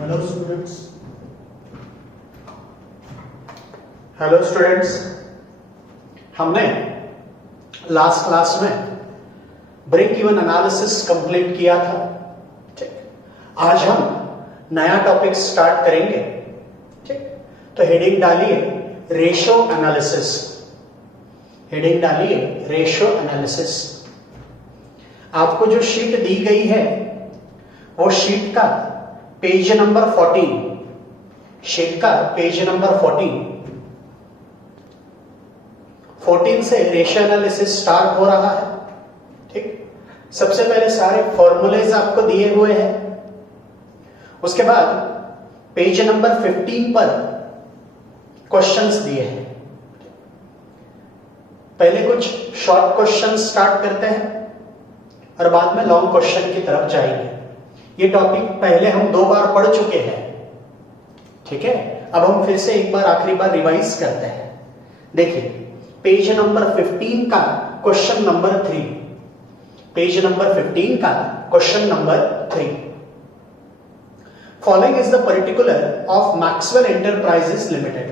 Hello students, हमने last class में break even analysis complete किया था। ठीक, आज हम नया टॉपिक स्टार्ट करेंगे। ठीक, तो हेडिंग डालिए रेशो एनालिसिस। हेडिंग डालिए रेशो एनालिसिस। आपको जो शीट दी गई है वो शीट का पेज नंबर 14, शीट का पेज नंबर 14 से रेशियो एनालिसिस स्टार्ट हो रहा है। ठीक, सबसे पहले सारे फॉर्मूलेज आपको दिए हुए हैं। उसके बाद पेज नंबर 15 पर क्वेश्चंस दिए हैं। पहले कुछ शॉर्ट क्वेश्चन स्टार्ट करते हैं और बाद में लॉन्ग क्वेश्चन की तरफ जाएंगे। ये टॉपिक पहले हम 2 बार पढ़ चुके हैं। ठीक है, अब हम फिर से एक बार आखिरी बार रिवाइज करते हैं। देखिए पेज नंबर 15 का क्वेश्चन नंबर 3, पेज नंबर 15 का question number 3। Following is the particular of Maxwell enterprises limited.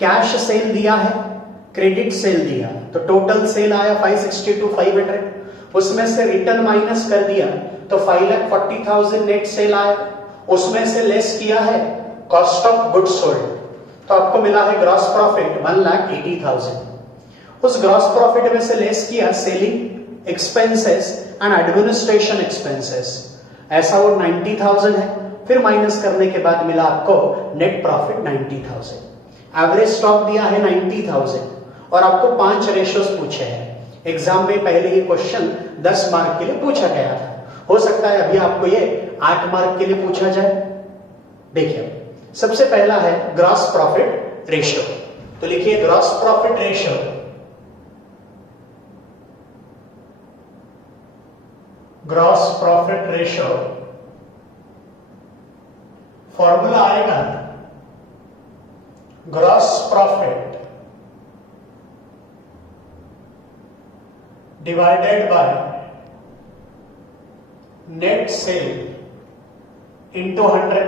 Cash cell दिया है, क्रेडिट सेल दिया, तो टोटल सेल आया 560 to 500, उसमें से रिटर्न माइनस कर दिया तो 5,40,000 नेट सेल आया, उसमें से लेस किया है कॉस्ट ऑफ गुड्स सोल्ड, तो आपको मिला है ग्रॉस प्रॉफिट 1,80,000। उस ग्रॉस प्रॉफिट में से लेस किया selling expenses and administration expenses, ऐसा वो 90,000 है। फिर माइनस करने के बाद मिला आपको नेट प्रॉफिट 90,000। एवरेज स्टॉक दिया है 90,000 और आपको 5 रेशियोज पूछे हैं। एग्जाम में पहले ही क्वेश्चन 10 मार्क के लिए पूछा गया था, हो सकता है अभी आपको ये 8 मार्क के लिए पूछा जाए। देखिए सबसे पहला है ग्रॉस प्रॉफिट रेशियो, तो लिखिए gross profit ratio. Gross profit ratio formula आएगा gross profit divided by net sale into 100।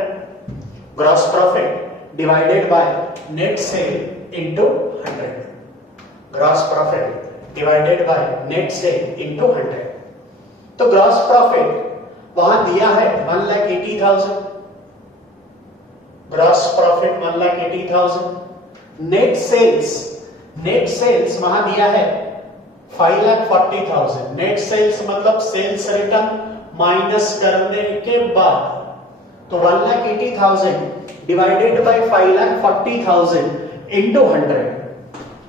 Gross profit divided by net sale into 100। Gross profit divided by net sale into 100। तो gross profit वहां दिया है 1,80,000, gross profit 1,80,000। Net sales वहां दिया है 5,40,000। Net sales मतलब sales return minus करने के बाद, तो 1,80,000 डिवाइडेड बाय 5,40,000 इंटू 100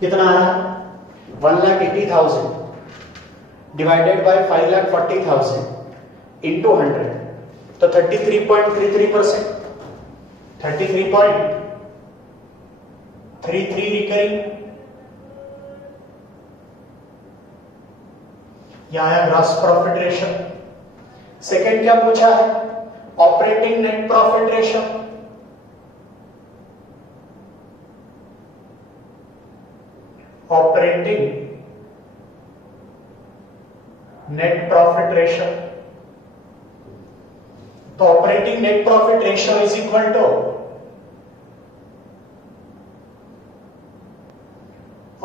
कितना आ रहा? 1,80,000 डिवाइडेड बाय 5,40,000 इंटू 100, तो 33.33%, 33.33 रिकरिंग। यह आया ग्रॉस प्रॉफिट रेशियो। सेकंड क्या पूछा है? Operating net profit ratio. Operating net profit ratio, तो operating net profit ratio is equal to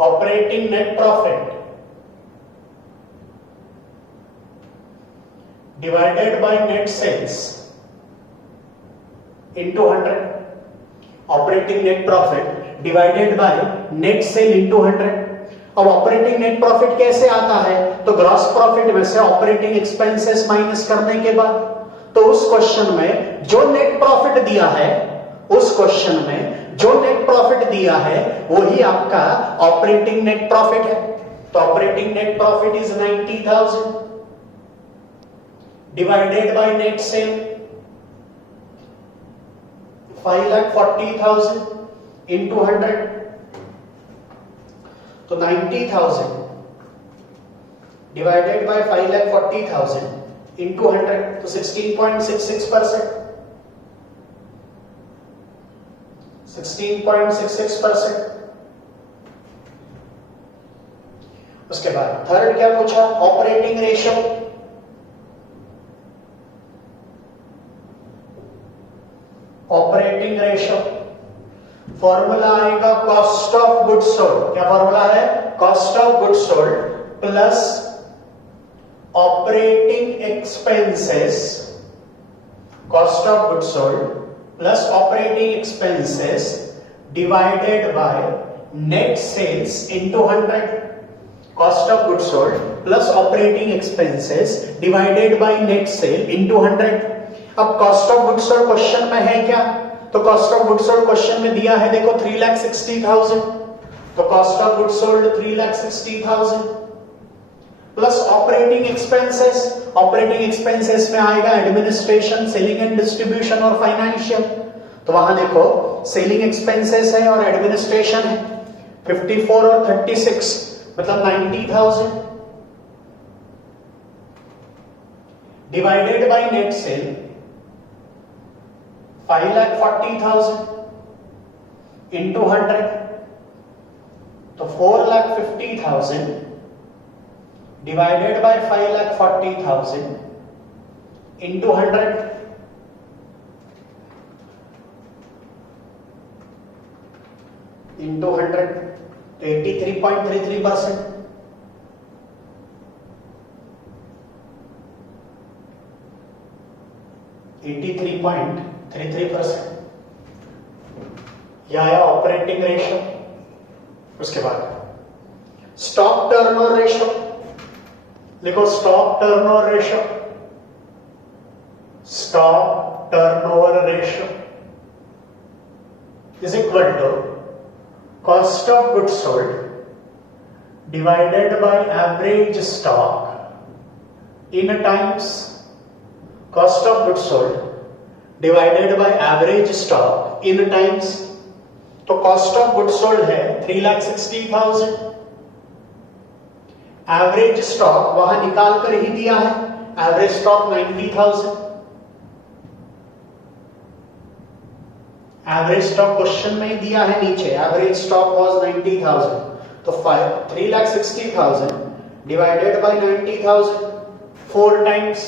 operating net profit divided by net sales into 100। Operating net profit divided by net sale into 100। अब operating net profit कैसे आता है? तो gross profit में से operating expenses minus करने के बाद, तो उस क्वेश्चन में जो नेट प्रॉफिट दिया है, उस क्वेश्चन में जो नेट प्रॉफिट दिया है वही आपका ऑपरेटिंग नेट प्रॉफिट है। तो operating net profit is 90,000 divided by net cell 5,40,000 into 100, तो 90,000 डिवाइडेड बाय 5,40,000 इंटू 100, तो 16.66%, 16.66%। उसके बाद थर्ड क्या पूछा? Operating ratio. Operating ratio, formula आएगा कॉस्ट ऑफ गुड्स सोल्ड। क्या फॉर्मूला है? Cost of goods sold plus operating expenses, cost of goods sold plus operating expenses divided by net sales into 100। Cost of goods sold plus operating expenses divided by net sale into 100। अब cost of goods sold question में है क्या? तो cost of goods sold question में दिया है, देखो 3,60,000। तो cost of goods sold 3,60,000 plus operating expenses, operating expenses में आएगा एडमिनिस्ट्रेशन, सेलिंग एंड डिस्ट्रीब्यूशन और फाइनेंशियल। तो वहां देखो सेलिंग एक्सपेंसेस है और एडमिनिस्ट्रेशन है, 54 और 36 मतलब 90,000 divided by net cell 5,40,000 into 100 तो 4,50,000 डिवाइडेड बाय 5,40,000 इंटू 100 इंटू 100 83.33%। यह आया ऑपरेटिंग रेशियो। उसके बाद स्टॉक टर्नओवर रेशियो, लिखो stock turnover ratio, stock turnover ratio is equal to cost of goods sold divided by average stock in times cost of goods sold divided by average stock in times। तो cost of goods sold है 3,60,000, average stock वहां निकाल कर ही दिया है, average stock 90,000, average stock question में ही दिया है नीचे, एवरेज स्टॉक वाज 90,000। तो 3,60,000 डिवाइडेड बाय 90,000 4 टाइम्स।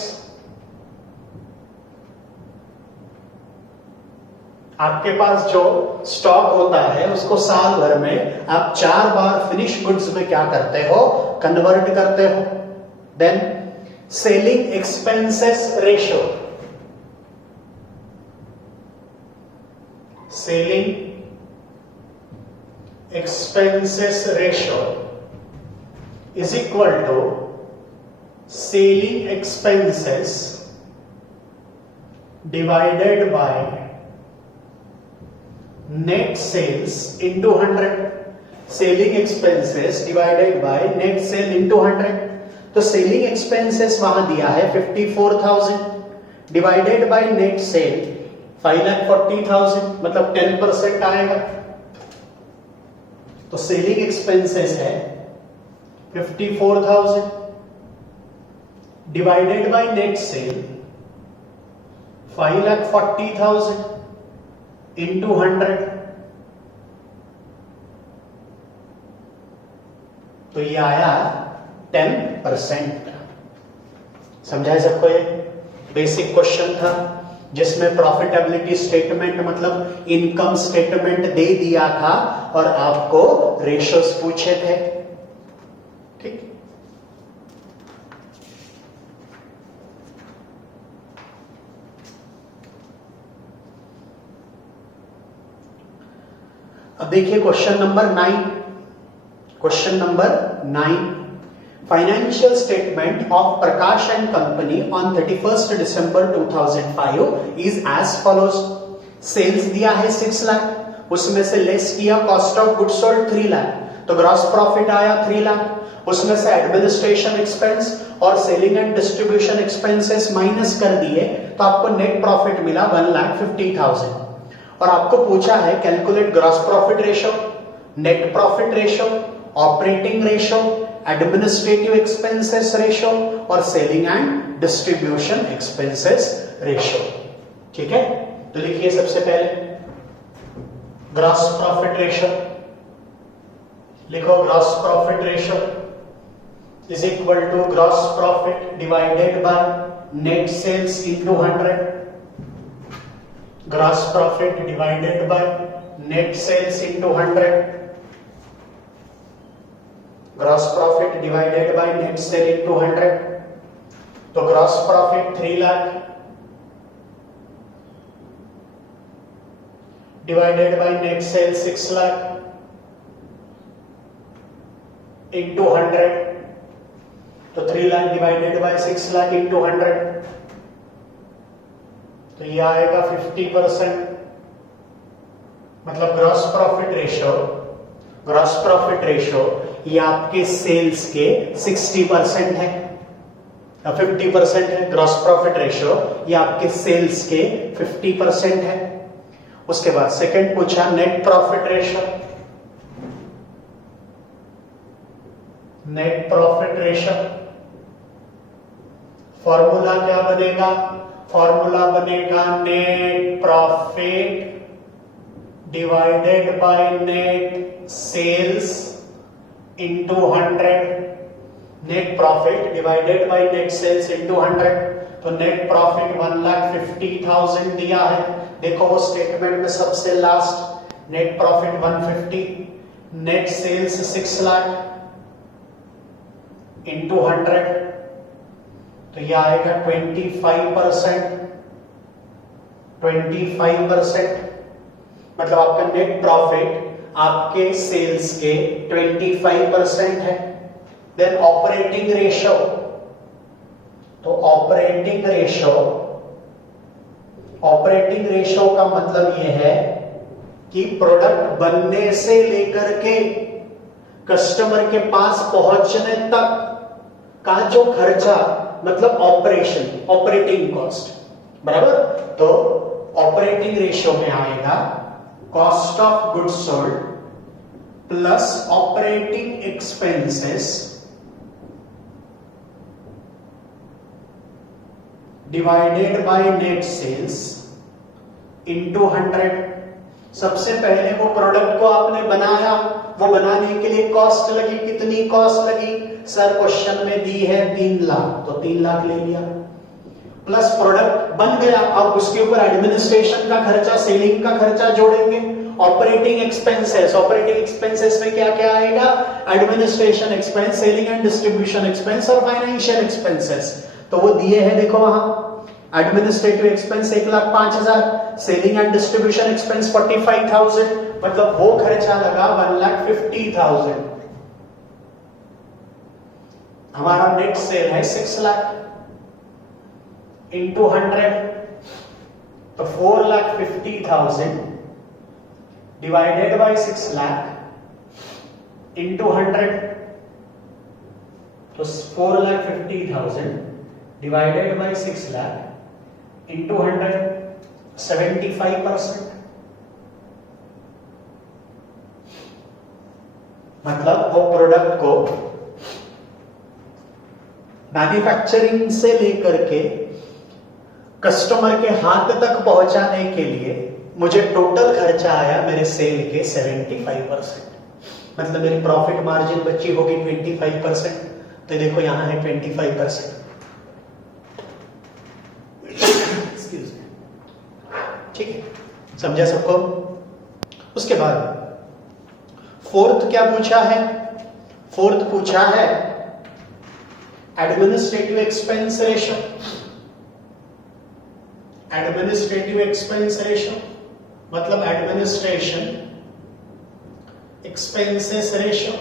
आपके पास जो स्टॉक होता है उसको साल भर में आप 4 बार फिनिश गुड्स में क्या करते हो? कन्वर्ट करते हो। Then selling expenses ratio, selling expenses ratio is equal to selling expenses divided by net sales into 100। Selling expenses divided by net sale into 100। तो सेलिंग एक्सपेंसेस वहां दिया है 54,000 डिवाइडेड बाय नेट सेल 5,40,000 मतलब 10% आएगा। तो selling expenses है 54,000 divided by net cell 5,40,000 into 100। तो ये आया 10%। समझा है सबको? ये बेसिक क्वेश्चन था जिसमें प्रॉफिटेबिलिटी स्टेटमेंट मतलब इनकम स्टेटमेंट दे दिया था और आपको रेशियोज पूछे थे। ठीक, अब देखिए question number 9। Question number 9, financial statement of Prakash and company on 31st December 2005 is as follows. Sales दिया है 6 लाख, उसमें से लेस किया cost of goods sold 3 lakh, तो ग्रॉस प्रॉफिट आया 3 लाख। उसमें से एडमिनिस्ट्रेशन एक्सपेंस और selling and distribution expenses minus कर दिए तो आपको नेट प्रॉफिट मिला 1,50,000। और आपको पूछा है calculate gross profit ratio, net profit ratio, operating ratio, administrative expenses ratio और selling and distribution expenses ratio. ठीक है, तो लिखिए सबसे पहले ग्रॉस प्रॉफिट रेशियो, लिखो gross profit ratio is equal to gross profit divided by net sales into 100। Gross profit divided by net sales into 100, gross profit divided by net sale into 100, तो gross profit 3 lakh divided by net cell 6 lakh into 100, तो 3 lakh divided bye 6 lakh into 100, तो ये आएगा 50%। मतलब gross profit ratio ये आपके sales के 60% है, 50% है। ग्रॉस प्रॉफिट रेशो ये आपके सेल्स के 50% है। उसके बाद सेकंड पूछा net profit ratio. Net profit ratio formula क्या बनेगा? फॉर्मूला बनेगा net profit divided by net sales into 100, net profit divided by net sales into 100, तो नेट प्रॉफिट 1,50,000 दिया है। देखो वो स्टेटमेंट में सबसे last net profit 150, net sales 6 lakh into 100, तो यह आएगा 25%। 25% मतलब आपका नेट प्रॉफिट आपके सेल्स के 25% है। देन ऑपरेटिंग रेशो, तो ऑपरेटिंग रेशो का मतलब यह है कि प्रोडक्ट बनने से लेकर के कस्टमर के पास पहुंचने तक का जो खर्चा, मतलब ऑपरेटिंग कॉस्ट, बराबर। तो ऑपरेटिंग रेशो में आएगा cost of goods sold plus operating expenses divided by net sales into 100। सबसे पहले वो प्रोडक्ट को आपने बनाया, वो बनाने के लिए कॉस्ट लगी, कितनी कॉस्ट लगी? सर क्वेश्चन में दी है 3 लाख, तो 3 लाख ले लिया, प्लस प्रोडक्ट बन गया। अब उसके ऊपर एडमिनिस्ट्रेशन का खर्चा, सेलिंग का खर्चा जोड़ेंगे। ऑपरेटिंग एक्सपेंसेस में क्या क्या आएगा? Administration expense, selling and distribution expense और फाइनेंशियल एक्सपेंसेस। तो वो दिए हैं, देखो वहां administrative expense 1,05,000, selling and distribution expense 45,000, मतलब वो खर्चा लगा 1,50,000। हमारा नेट सेल है 6 लाख इंटू 100, तो 4,50,000 डिवाइडेड बाय 6 लाख इंटू 100, तो 4,50,000 डिवाइडेड बाय 6 लाख इंटू 100, 75%। मतलब वो प्रोडक्ट को मैन्युफैक्चरिंग से लेकर के कस्टमर के हाथ तक पहुंचाने के लिए मुझे टोटल खर्चा आया मेरे सेल के 75%। मतलब मेरी प्रॉफिट मार्जिन बची होगी 25%, तो देखो यहां है 25%। ठीक है, समझा सबको? उसके बाद फोर्थ क्या पूछा है? फोर्थ पूछा है administrative expense ratio. Administrative expense ratio मतलब एडमिनिस्ट्रेशन एक्सपेंसेस रेशो।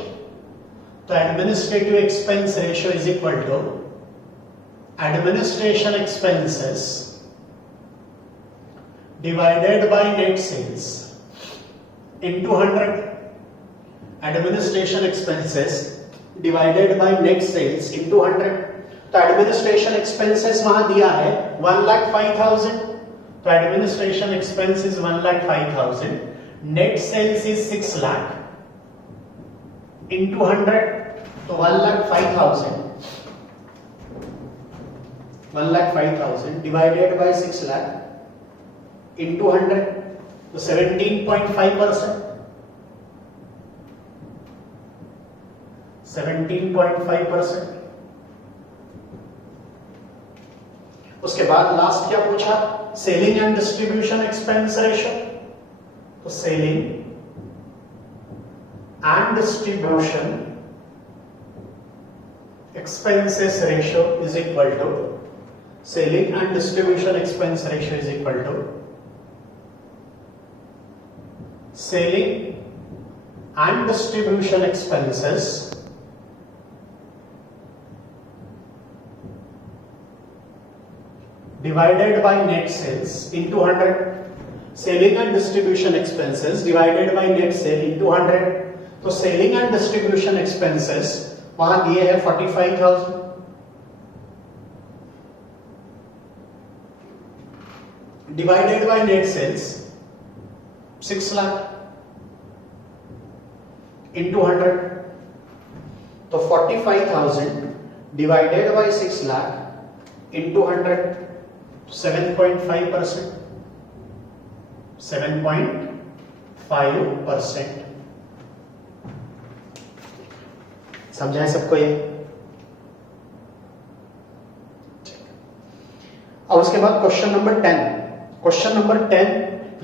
तो administrative expense ratio is equal to administration expenses divided by net sales into 100। Administration expenses divided by net sales into 100। तो administration expenses वहां दिया है 1,05,000, तो administration expenses 1,05,000, net sales is 6 lakh into 100, तो 1,05,000 divided by 6 lakh into 100, तो 17.5%। 17.5%। उसके बाद last क्या पूछा, selling and distribution expense ratio. तो selling and distribution expenses ratio is equal to, selling and distribution expense ratio is equal to selling and distribution expenses divided by net sales into 100. Selling and distribution expenses divided by net sale into 100. तो selling and distribution expenses वहां दिए है 45,000 divided by net sales 6 lakh into 100. तो 45,000 divided by 6 lakh into 100, 7.5%, 7.5%। समझाए सबको ये? अब उसके बाद क्वेश्चन नंबर 10। क्वेश्चन नंबर 10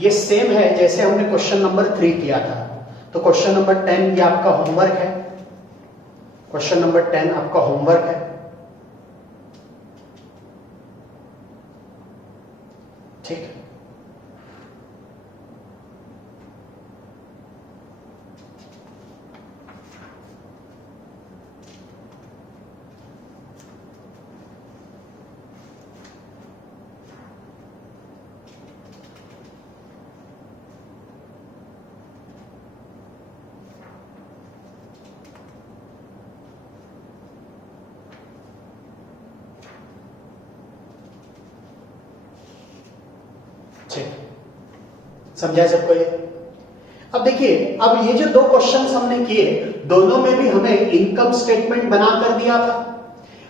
ये सेम है जैसे हमने क्वेश्चन नंबर 3 किया था। तो क्वेश्चन नंबर 10 ये आपका होमवर्क है। क्वेश्चन नंबर 10 आपका होमवर्क है। ठीक है, समझाए सबको ये? अब देखिए, अब ये जो दो क्वेश्चंस हमने किए, दोनों में भी हमें इनकम स्टेटमेंट बना कर दिया था।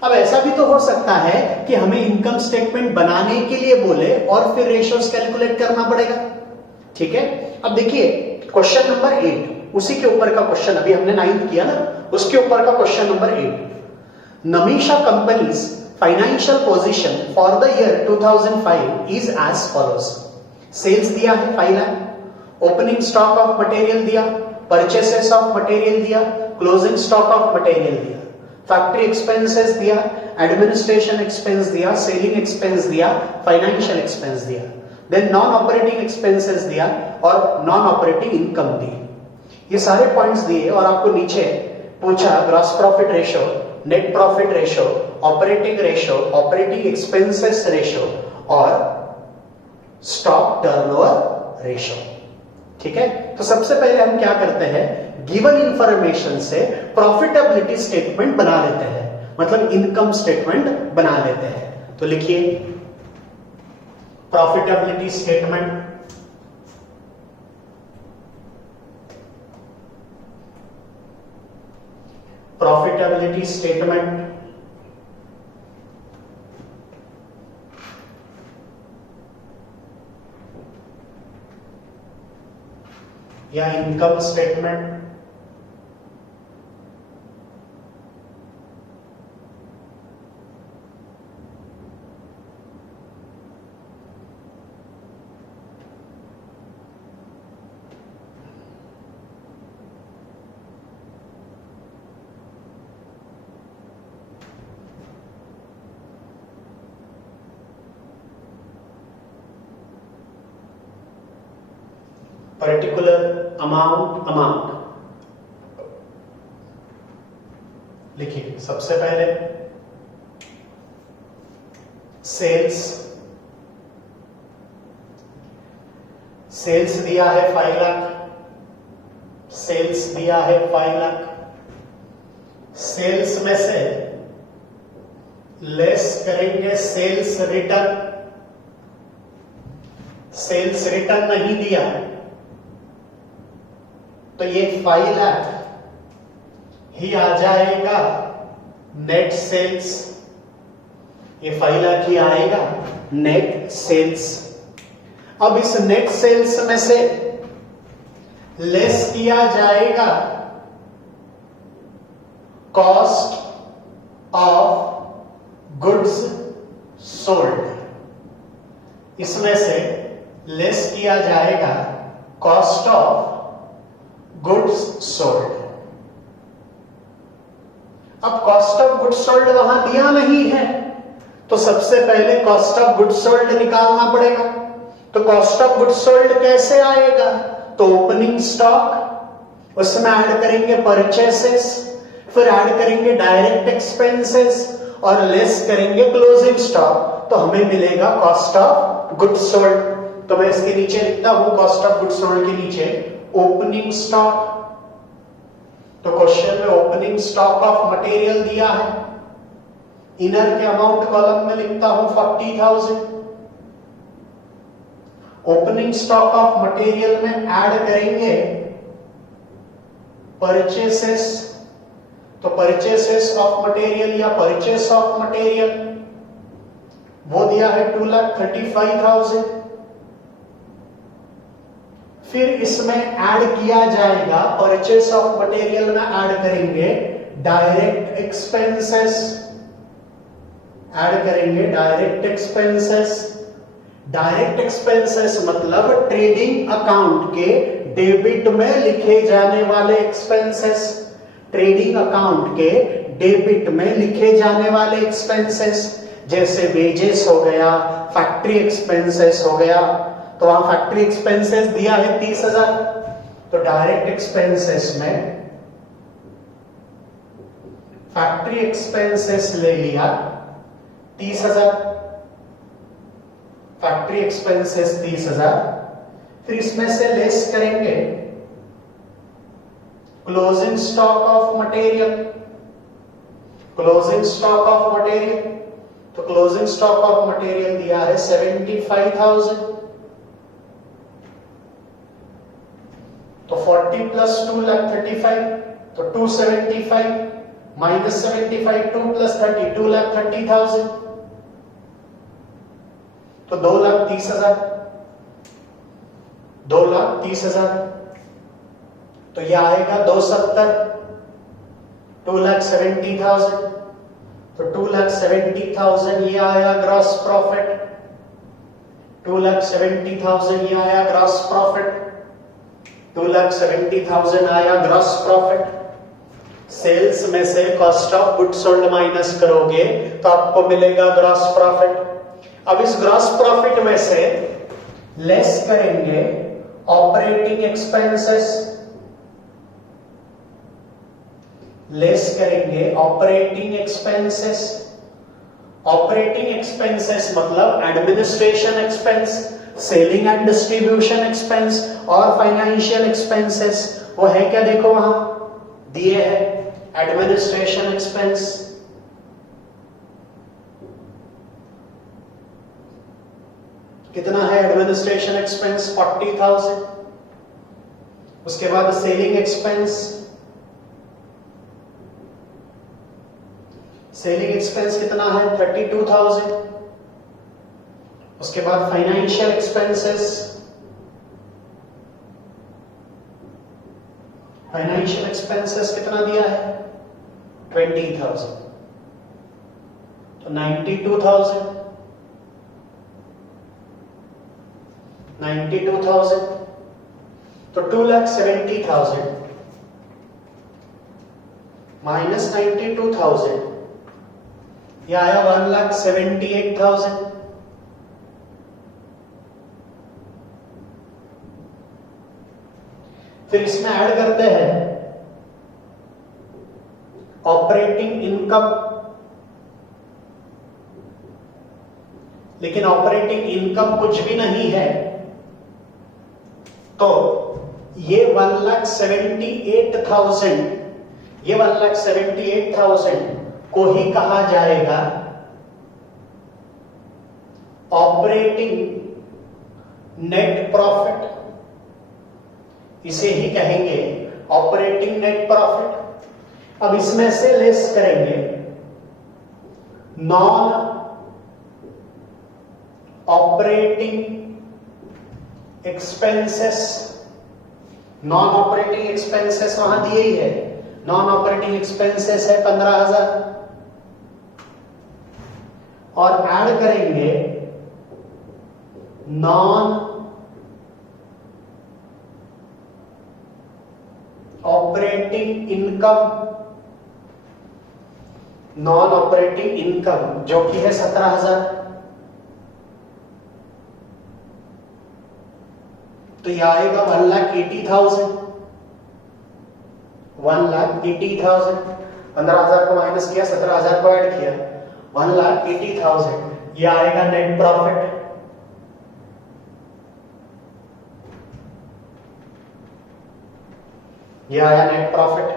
अब ऐसा भी तो हो सकता है कि हमें इनकम स्टेटमेंट बनाने के लिए बोले और फिर रेशियोज कैलकुलेट करना पड़ेगा। ठीक है, अब देखिए क्वेश्चन नंबर 8, उसी के ऊपर का क्वेश्चन, अभी हमने 9th किया ना, उसके ऊपर का question number 8। Namisha company's financial position for the year 2005 is as follows. Sales दिया है 5 lakh, opening stock of material दिया, परचेसेस ऑफ मटेरियल दिया, क्लोजिंग स्टॉक ऑफ मटेरियल दिया, फैक्ट्री एक्सपेंसेस दिया, एडमिनिस्ट्रेशन एक्सपेंस दिया, सेलिंग एक्सपेंस दिया, फाइनेंशियल एक्सपेंस दिया, then non operating expenses दिया और नॉन ऑपरेटिंग इनकम दी। ये सारे पॉइंट्स दिए और आपको नीचे पूछा gross profit ratio, net profit ratio, operating ratio, operating expenses ratio और स्टॉक टर्नओवर रेशो। ठीक है, तो सबसे पहले हम क्या करते हैं, गिवन इंफॉर्मेशन से प्रॉफिटेबिलिटी स्टेटमेंट बना लेते हैं, मतलब इनकम स्टेटमेंट बना लेते हैं। तो लिखिए प्रॉफिटेबिलिटी स्टेटमेंट, प्रॉफिटेबिलिटी स्टेटमेंट या इनकम स्टेटमेंट। पर्टिकुलर अमाउंट लिखिए। सबसे पहले सेल्स, सेल्स दिया है 5 लाख, सेल्स दिया है 5 लाख, सेल्स में से लेस करेंगे सेल्स रिटर्न, सेल्स रिटर्न नहीं दिया तो ये 5 लाख ही आ जाएगा नेट सेल्स, ये 5 लाख ही आएगा नेट सेल्स। अब इस नेट सेल्स में से लेस किया जाएगा कॉस्ट ऑफ गुड्स सोल्ड। इसमें से लेस किया जाएगा कॉस्ट ऑफ गुड्स सोल्ड। अब कॉस्ट ऑफ गुड्स सोल्ड वहां दिया नहीं है, तो सबसे पहले कॉस्ट ऑफ गुड्स सोल्ड निकालना पड़ेगा। तो कॉस्ट ऑफ गुड्स सोल्ड कैसे आएगा? तो ओपनिंग स्टॉक, उसमें ऐड करेंगे परचेसेस, फिर ऐड करेंगे डायरेक्ट एक्सपेंसेस और लेस करेंगे क्लोजिंग स्टॉक, तो हमें मिलेगा कॉस्ट ऑफ गुड्स सोल्ड। तो मैं इसके नीचे लिखता हूं कॉस्ट ऑफ गुड्स सोल्ड के नीचे ओपनिंग स्टॉक। तो क्वेश्चन में ओपनिंग स्टॉक ऑफ मटेरियल दिया है, इनर के अमाउंट कॉलम में लिखता हूं 40,000। ओपनिंग स्टॉक ऑफ मटेरियल में ऐड करेंगे परचेसेस, तो परचेसेस ऑफ मटेरियल या परचेस ऑफ मटेरियल वो दिया है 2,35,000। फिर इसमें ऐड किया जाएगा परचेस ऑफ मटेरियल में ऐड करेंगे डायरेक्ट एक्सपेंसेस, ऐड करेंगे डायरेक्ट एक्सपेंसेस। डायरेक्ट एक्सपेंसेस मतलब ट्रेडिंग अकाउंट के डेबिट में लिखे जाने वाले एक्सपेंसेस, ट्रेडिंग अकाउंट के डेबिट में लिखे जाने वाले एक्सपेंसेस, जैसे वेजेस हो गया, फैक्ट्री एक्सपेंसेस हो गया। तो वहां फैक्ट्री एक्सपेंसेस दिया है 30,000, तो डायरेक्ट एक्सपेंसेस में फैक्ट्री एक्सपेंसेस ले लिया 30,000, फैक्ट्री एक्सपेंसेस 30,000। फिर इसमें से लेस करेंगे closing stock of material, closing stock of material, तो क्लोजिंग स्टॉक ऑफ मटेरियल दिया है 75,000। तो 40 प्लस 2,35,000, तो 275 माइनस 75, 2 प्लस 30, 2,30,000, तो 2,30,000, 2,30,000। तो यह आएगा 270, 2,70,000, तो 2,70,000 ये आया ग्रॉस प्रॉफिट, 2,70,000 ये आया ग्रॉस प्रॉफिट, 2,70,000 आया ग्रॉस प्रॉफिट। सेल्स में से cost of goods sold minus करोगे तो आपको मिलेगा ग्रॉस प्रॉफिट। अब इस ग्रॉस प्रॉफिट में से लेस करेंगे ऑपरेटिंग एक्सपेंसेस, लेस करेंगे ऑपरेटिंग एक्सपेंसेस। ऑपरेटिंग एक्सपेंसेस मतलब administration expense, selling and distribution expense और फाइनेंशियल एक्सपेंसेस। वो है क्या, देखो वहां दिए हैं एडमिनिस्ट्रेशन एक्सपेंस, कितना है एडमिनिस्ट्रेशन एक्सपेंस 40,000। उसके बाद सेलिंग एक्सपेंस, सेलिंग एक्सपेंस कितना है 32,000। उसके बाद फाइनेंशियल एक्सपेंसेस, फाइनेंशियल एक्सपेंसेस कितना दिया है 20,000, तो 92,000, 92,000, तो 2,70,000 माइनस 92,000 यह आया 1,78,000। फिर इसमें ऐड करते हैं ऑपरेटिंग इनकम, लेकिन ऑपरेटिंग इनकम कुछ भी नहीं है, तो ये 1,78,000, ये 1,78,000 को ही कहा जाएगा ऑपरेटिंग नेट प्रॉफिट, इसे ही कहेंगे ऑपरेटिंग नेट प्रॉफिट। अब इसमें से लेस करेंगे non operating expenses, non operating expenses वहां दिए ही है, नॉन ऑपरेटिंग एक्सपेंसेस है 15,000। और ऐड करेंगे non operating income, non operating income जो कि है 17,000। तो यह आएगा 1,80,000, 1,80,000। 15,000 को माइनस किया, 17,000 को ऐड किया, 1,80,000। यह आएगा नेट प्रॉफिट। यह आया नेट प्रॉफिट।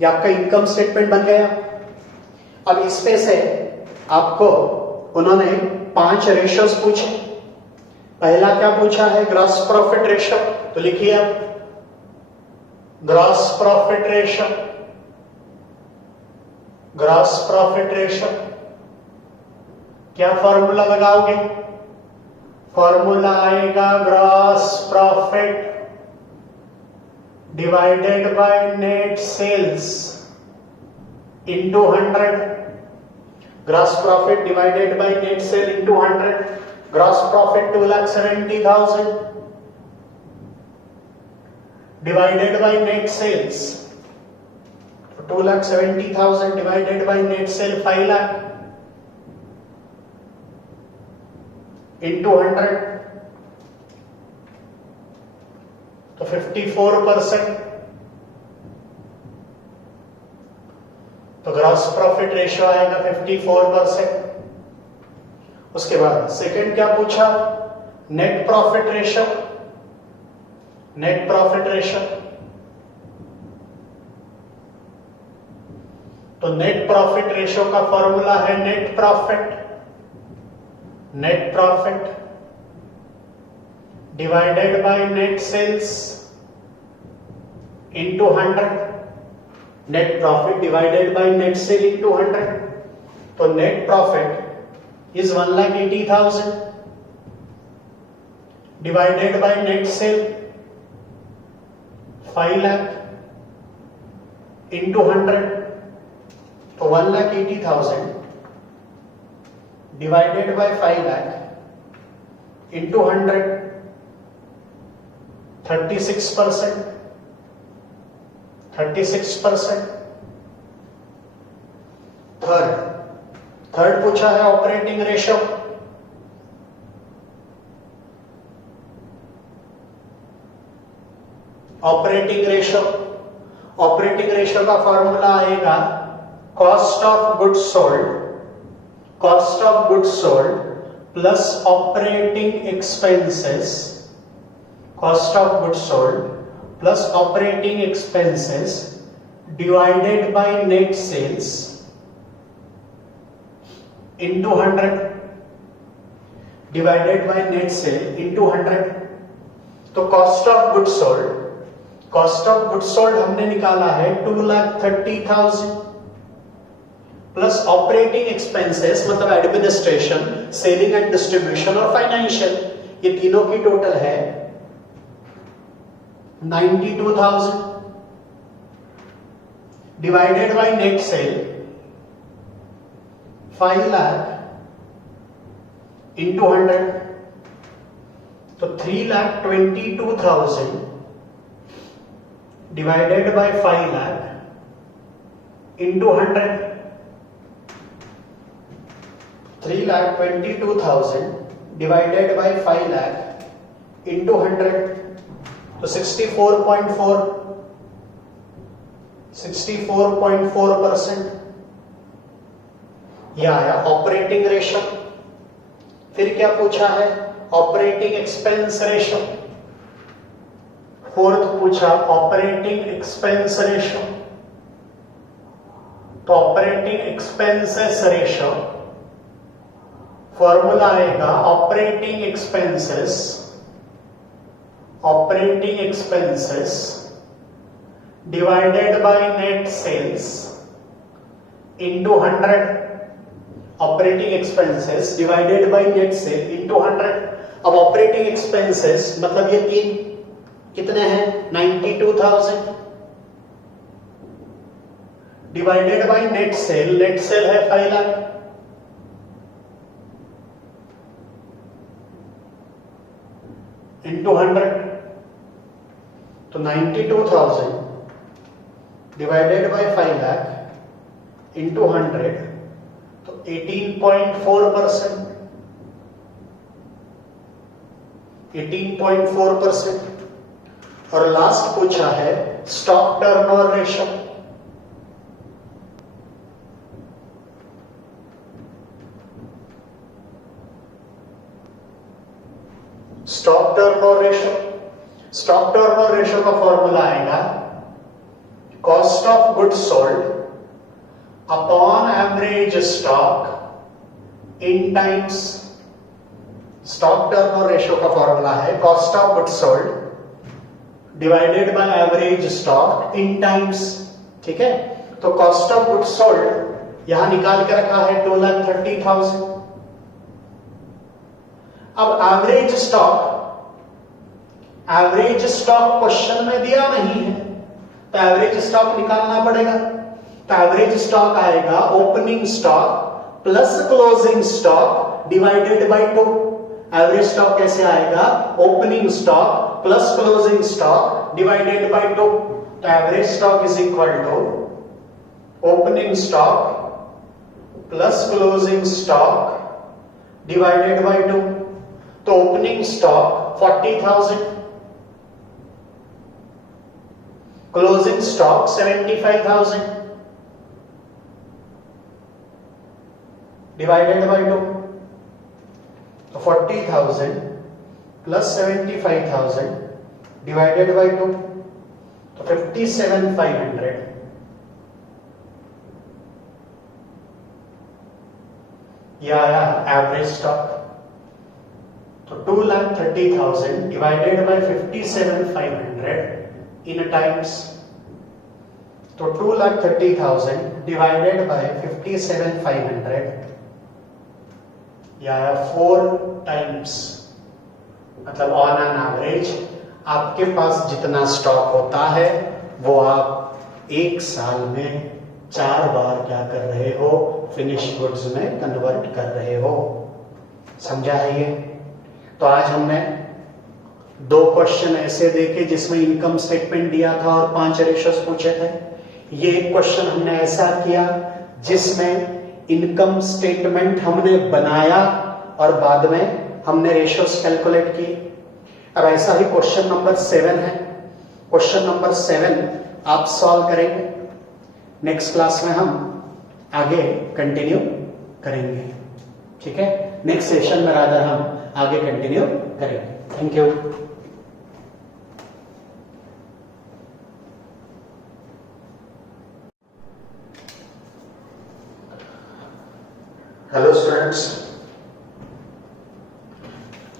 यह आपका इनकम स्टेटमेंट बन गया। अब इसमें से आपको उन्होंने 5 रेशियोज पूछे। पहला क्या पूछा है? Gross profit ratio. तो लिखिए आप gross profit ratio, gross profit ratio. क्या फॉर्मूला लगाओगे? फॉर्मूला आएगा gross profit divided by net sales into 100। Gross profit divided by net sale into 100। Gross profit 2,70,000 divided by net sales, 2,70,000 divided by net sale 5 lakh into 100, तो 54%। तो gross profit ratio आएगा 54%। उसके बाद second क्या पूछा? Net profit ratio. Net profit ratio, तो net profit ratio का formula है net profit, net profit divided by net sales into 100। Net profit divided by net sale into 100। तो net profit is 1,80,000 divided by net sale 5 lakh into 100। तो 1,80,000 divided by 5 lakh into 100, 36%। 36%। Third पूछा है operating ratio. Operating ratio, operating ratio का formula आएगा cost of goods sold, cost of goods sold plus operating expenses, cost of goods sold plus operating expenses divided by net sales into 100, divided by net sale into 100। तो cost of goods sold, cost of goods sold हमने निकाला है 2,30,000 plus operating expenses मतलब administration, selling and distribution और financial, ये तीनों की total है 92,000 divided by net sale 5 lakh into 100। तो 3,22,000 divided by 5 lakh into 100। 3,22,000 divided by 5 lakh into 100। तो 64.4, 64.4% यह आया ऑपरेटिंग रेशियो। फिर क्या पूछा है? Operating expense ratio. फोर्थ पूछा ऑपरेटिंग एक्सपेंस रेशियो। तो ऑपरेटिंग एक्सपेंसेस रेशियो फॉर्मूला आएगा operating expenses, operating expenses divided by net sales into 100। Operating expenses divided by net sale into 100। अब ऑपरेटिंग एक्सपेंसेस मतलब ये तीन कितने हैं? 92,000 डिवाइडेड बाय नेट सेल है 5 लाख, इंटू 100, तो 92,000 डिवाइडेड बाय 5 लाख इंटू 100, तो 18.4%, 18.4%। और लास्ट पूछा है stock turnover ratio, stock turnover ratio, stock turnover ratio का फॉर्मूला आएगा cost of goods sold upon average stock in times. Stock turnover ratio का formula है cost of goods sold divided by average stock in times. ठीक है, तो cost of goods sold यहां निकाल के रखा है 2,30,000। अब एवरेज स्टॉक क्वेश्चन में दिया नहीं है, तो एवरेज स्टॉक निकालना पड़ेगा। तो एवरेज स्टॉक आएगा opening stock plus closing stock divided by 2। Average stock कैसे आएगा? Opening stock plus closing stock divided by 2। तो average stock is equal to opening stock plus closing stock divided by 2। तो opening stock 40,000, closing stock 75,000 divided by 2। तो 40,000 plus 75,000 divided by 2, तो 57,500। यह आया average stock. तो 2,30,000 divided by 57,500 in times. तो 2,30,000 divided by 57,500 या 4 times, मतलब ऑन एन एवरेज आपके पास जितना स्टॉक होता है वो आप एक साल में 4 बार क्या कर रहे हो? फिनिश गुड्स में कन्वर्ट कर रहे हो। समझा है ये? तो आज हमने 2 क्वेश्चन ऐसे देखे जिसमें इनकम स्टेटमेंट दिया था और 5 रेशियोज पूछे थे। ये एक क्वेश्चन हमने ऐसा किया जिसमें इनकम स्टेटमेंट हमने बनाया और बाद में हमने रेशियोज कैलकुलेट की। अब ऐसा ही क्वेश्चन नंबर 7 है। क्वेश्चन नंबर 7 आप सॉल्व करेंगे। नेक्स्ट क्लास में हम आगे कंटिन्यू करेंगे। ठीक है, नेक्स्ट सेशन में रादर हम आगे कंटिन्यू करेंगे। Thank you. Hello students,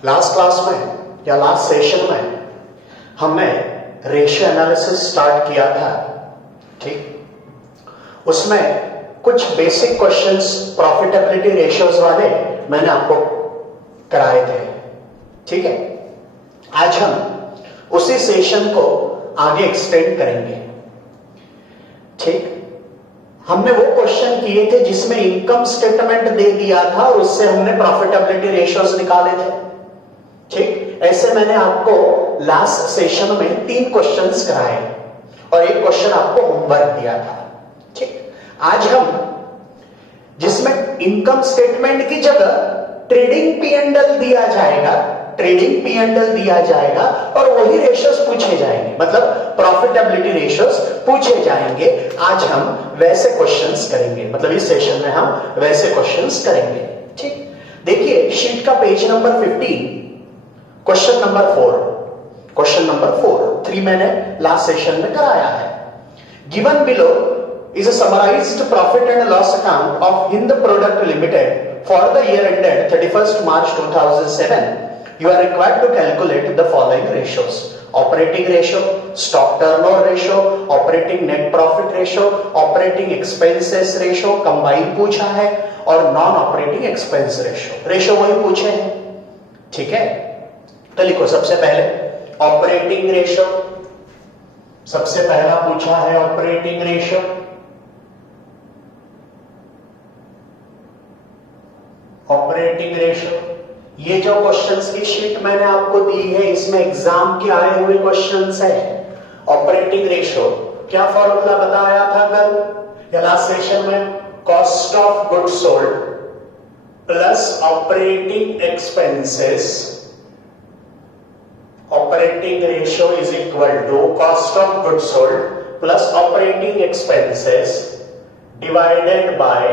last class में या लास्ट सेशन में हमने रेशियो एनालिसिस स्टार्ट किया था। ठीक, उसमें कुछ बेसिक क्वेश्चंस प्रॉफिटेबिलिटी रेशियोज वाले मैंने आपको कराए थे। ठीक है, आज हम उसी सेशन को आगे एक्सटेंड करेंगे। ठीक, हमने वो क्वेश्चन किए थे जिसमें इनकम स्टेटमेंट दे दिया था और उससे हमने प्रॉफिटेबिलिटी रेशियोज निकाले थे। ठीक, ऐसे मैंने आपको लास्ट सेशन में 3 क्वेश्चंस कराए और एक क्वेश्चन आपको होमवर्क दिया था। ठीक, आज हम जिसमें इनकम स्टेटमेंट की जगह ट्रेडिंग P&L दिया जाएगा, ट्रेडिंग P&L दिया जाएगा और वही रेशियोज पूछे जाएंगे, मतलब प्रॉफिटेबिलिटी रेशियोज पूछे जाएंगे। आज हम वैसे क्वेश्चंस करेंगे, मतलब इस सेशन में हम वैसे क्वेश्चंस करेंगे। ठीक, देखिए शीट का page number 15, question number 4। Question number 3 मैंने लास्ट सेशन में कराया है। Given below is a summarized profit and loss account of Hind Product Limited for the year ended 31st March 2007. You are required to calculate the following ratios: operating ratio, stock turnover ratio, operating net profit ratio, operating expenses ratio, combine पूछा है, और non operating expense ratio, ratio वही पूछे हैं। ठीक है, तो लिखो सबसे पहले ऑपरेटिंग रेशियो, सबसे पहला पूछा है ऑपरेटिंग रेशियो। Operating ratio. ये जो क्वेश्चंस की शीट मैंने आपको दी है इसमें एग्जाम के आए हुए क्वेश्चंस है। ऑपरेटिंग रेशियो क्या फॉर्मूला बताया था कल या लास्ट सेशन में? Cost of goods sold plus operating expenses. Operating ratio is equal to cost of goods sold plus operating expenses divided by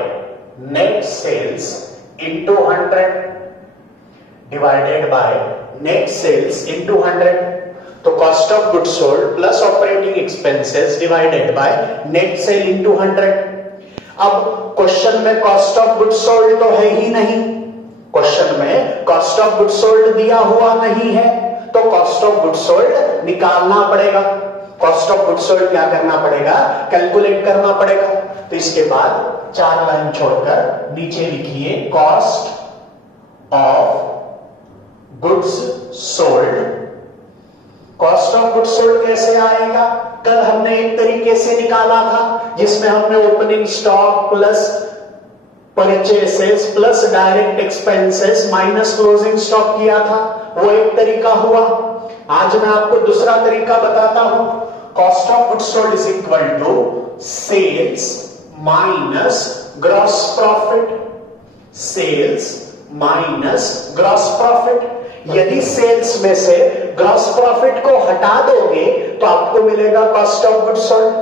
net sales into 100 divided by net sales into 100। तो cost of goods sold plus operating expenses divided by net sale into 100। अब question में cost of goods sold तो है ही नहीं, question में cost of goods sold दिया हुआ नहीं है, तो cost of goods sold निकालना पड़ेगा। cost of goods sold क्या करना पड़ेगा? कैलकुलेट करना पड़ेगा। तो इसके बाद 4 लाइन छोड़कर नीचे लिखिए cost of goods sold. Cost of goods sold कैसे आएगा? कल हमने एक तरीके से निकाला था जिसमें हमने opening stock plus purchases plus direct expenses minus closing stock किया था, वो एक तरीका हुआ। आज मैं आपको दूसरा तरीका बताता हूं। Cost of goods sold is equal to sales minus gross profit. Sales minus gross profit. यदि सेल्स में से ग्रॉस प्रॉफिट को हटा दोगे तो आपको मिलेगा cost of goods sold.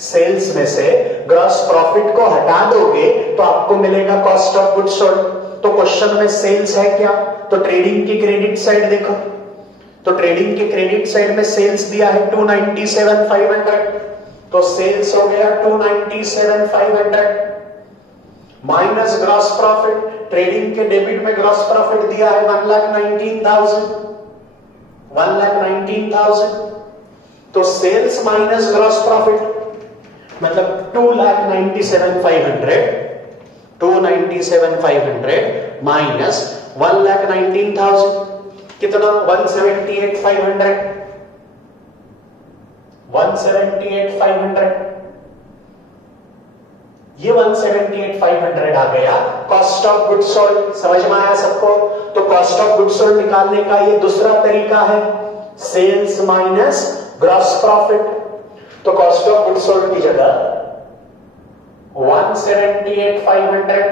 Sales में से ग्रॉस प्रॉफिट को हटा दोगे तो आपको मिलेगा कॉस्ट ऑफ गुड्स सोल्ड। तो क्वेश्चन में सेल्स है क्या? तो ट्रेडिंग की क्रेडिट साइड देखो, तो ट्रेडिंग की क्रेडिट साइड में सेल्स दिया है 297,500, तो सेल्स हो गया 297,500 माइनस ग्रॉस प्रॉफिट। ट्रेडिंग के डेबिट में ग्रॉस प्रॉफिट दिया है 1,19,000, 1,19,000। तो सेल्स माइनस ग्रॉस प्रॉफिट मतलब 2,97,500, 297,500 माइनस 1,19,000 कितना? 178,500, 178,500। ये 178,500 आ गया कॉस्ट ऑफ गुड्स सोल्ड। समझ में आया सबको? तो कॉस्ट ऑफ गुड्स सोल्ड निकालने का ये दूसरा तरीका है, सेल्स माइनस ग्रॉस प्रॉफिट। तो कॉस्ट ऑफ गुड्स सोल्ड की जगह 178,500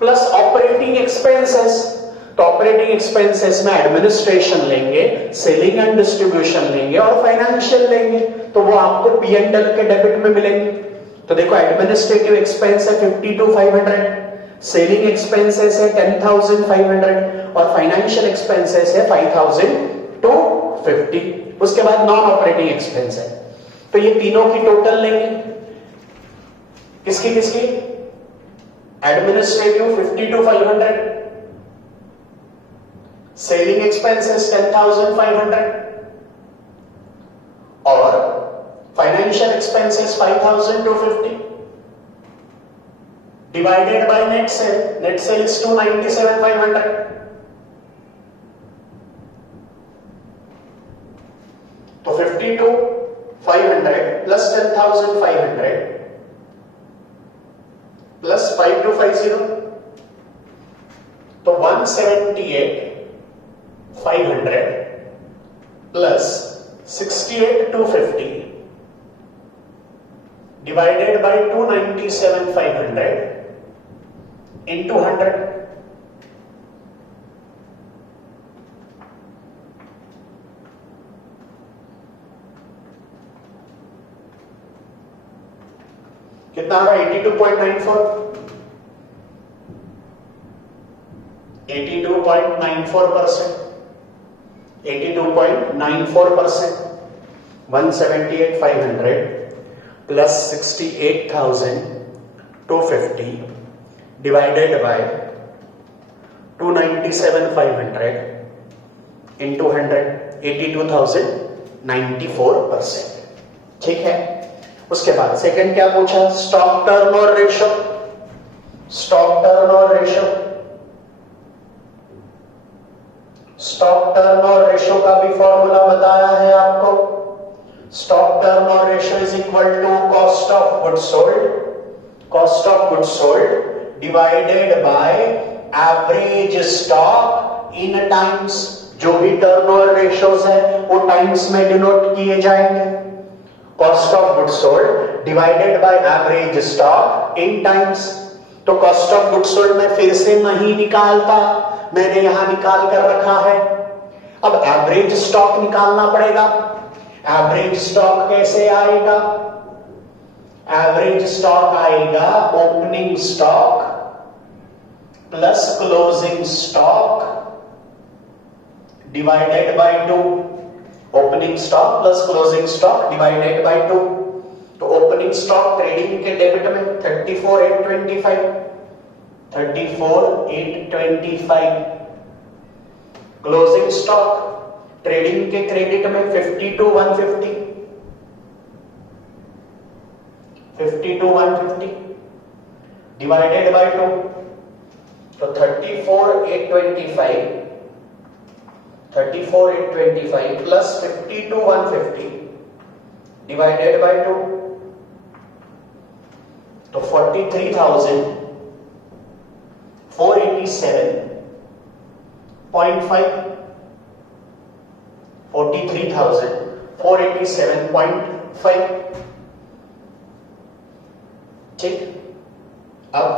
प्लस ऑपरेटिंग एक्सपेंसेस। तो ऑपरेटिंग एक्सपेंसेस में एडमिनिस्ट्रेशन लेंगे, सेलिंग एंड डिस्ट्रीब्यूशन लेंगे और फाइनेंशियल लेंगे, तो वो आपको P&L के डेबिट में मिलेंगे। तो देखो एडमिनिस्ट्रेटिव एक्सपेंस है 52,500, सेलिंग एक्सपेंसेस है 10,500 और फाइनेंशियल एक्सपेंसेस है 5,250। उसके बाद नॉन ऑपरेटिंग एक्सपेंस है। तो ये तीनों की टोटल लेंगे, किसकी किसकी? एडमिनिस्ट्रेटिव 52,500, सेलिंग एक्सपेंसेस 10,500 और financial expenses 5,250 divided by net cell. Net cell is 297,500। तो 52,500 प्लस 10,500 प्लस 5,250 तो 178,500 प्लस 68,250 divided by 297,500 into 100। कितना होगा? 82.94, 82.94%, 82.94%। 178,500 plus 68,250 divided by 297,500 into 100, 82,094%। ठीक है। उसके बाद सेकंड क्या पूछा? Stock turnover ratio. Stock turnover ratio, stock turnover ratio का भी फॉर्मूला बताया है आपको। Stock turnover ratio is equal to cost of goods sold divided by average stock in times. जो भी टर्नओवर रेशियोज है वो टाइम्स में डिनोट किए जाएंगे। Cost of goods sold divided by average stock in times. तो कॉस्ट ऑफ गुड्स सोल्ड में फिर से नहीं निकालता, मैंने यहां निकाल कर रखा है। अब एवरेज स्टॉक निकालना पड़ेगा। एवरेज स्टॉक कैसे आएगा? एवरेज स्टॉक आएगा opening stock plus closing stock divided by 2। Opening stock plus closing stock divided by 2। तो ओपनिंग स्टॉक ट्रेडिंग के डेबिट में 34,825, 34,825। क्लोजिंग स्टॉक ट्रेडिंग के क्रेडिट में 52,150, 52,150 डिवाइडेड बाय 2। तो 34,825, 34,825 प्लस 52,150 डिवाइडेड बाय 2। तो 43,487.5, 43,487.5। ठीक। अब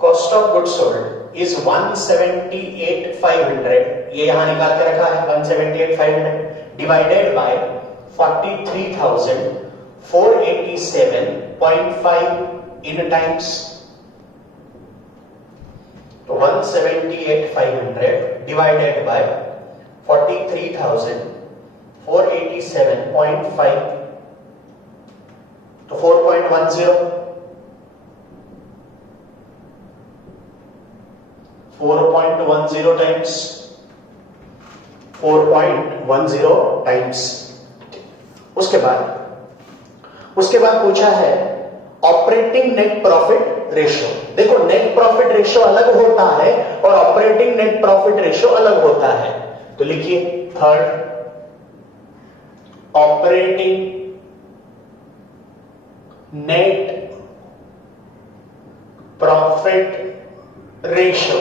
cost of goods sold is 178,500, ये यहां निकाल के रखा है 178,500 डिवाइडेड बाय 43,487.5 इन टाइम्स। तो 178,500 डिवाइडेड बाय 43,487.5, तो 4.10, 4.10 टाइम्स, 4.10 टाइम्स। उसके बाद पूछा है ऑपरेटिंग नेट प्रॉफिट रेशियो। देखो नेट प्रॉफिट रेशियो अलग होता है और ऑपरेटिंग नेट प्रॉफिट रेशियो अलग होता है। तो लिखिए third, operating net profit ratio,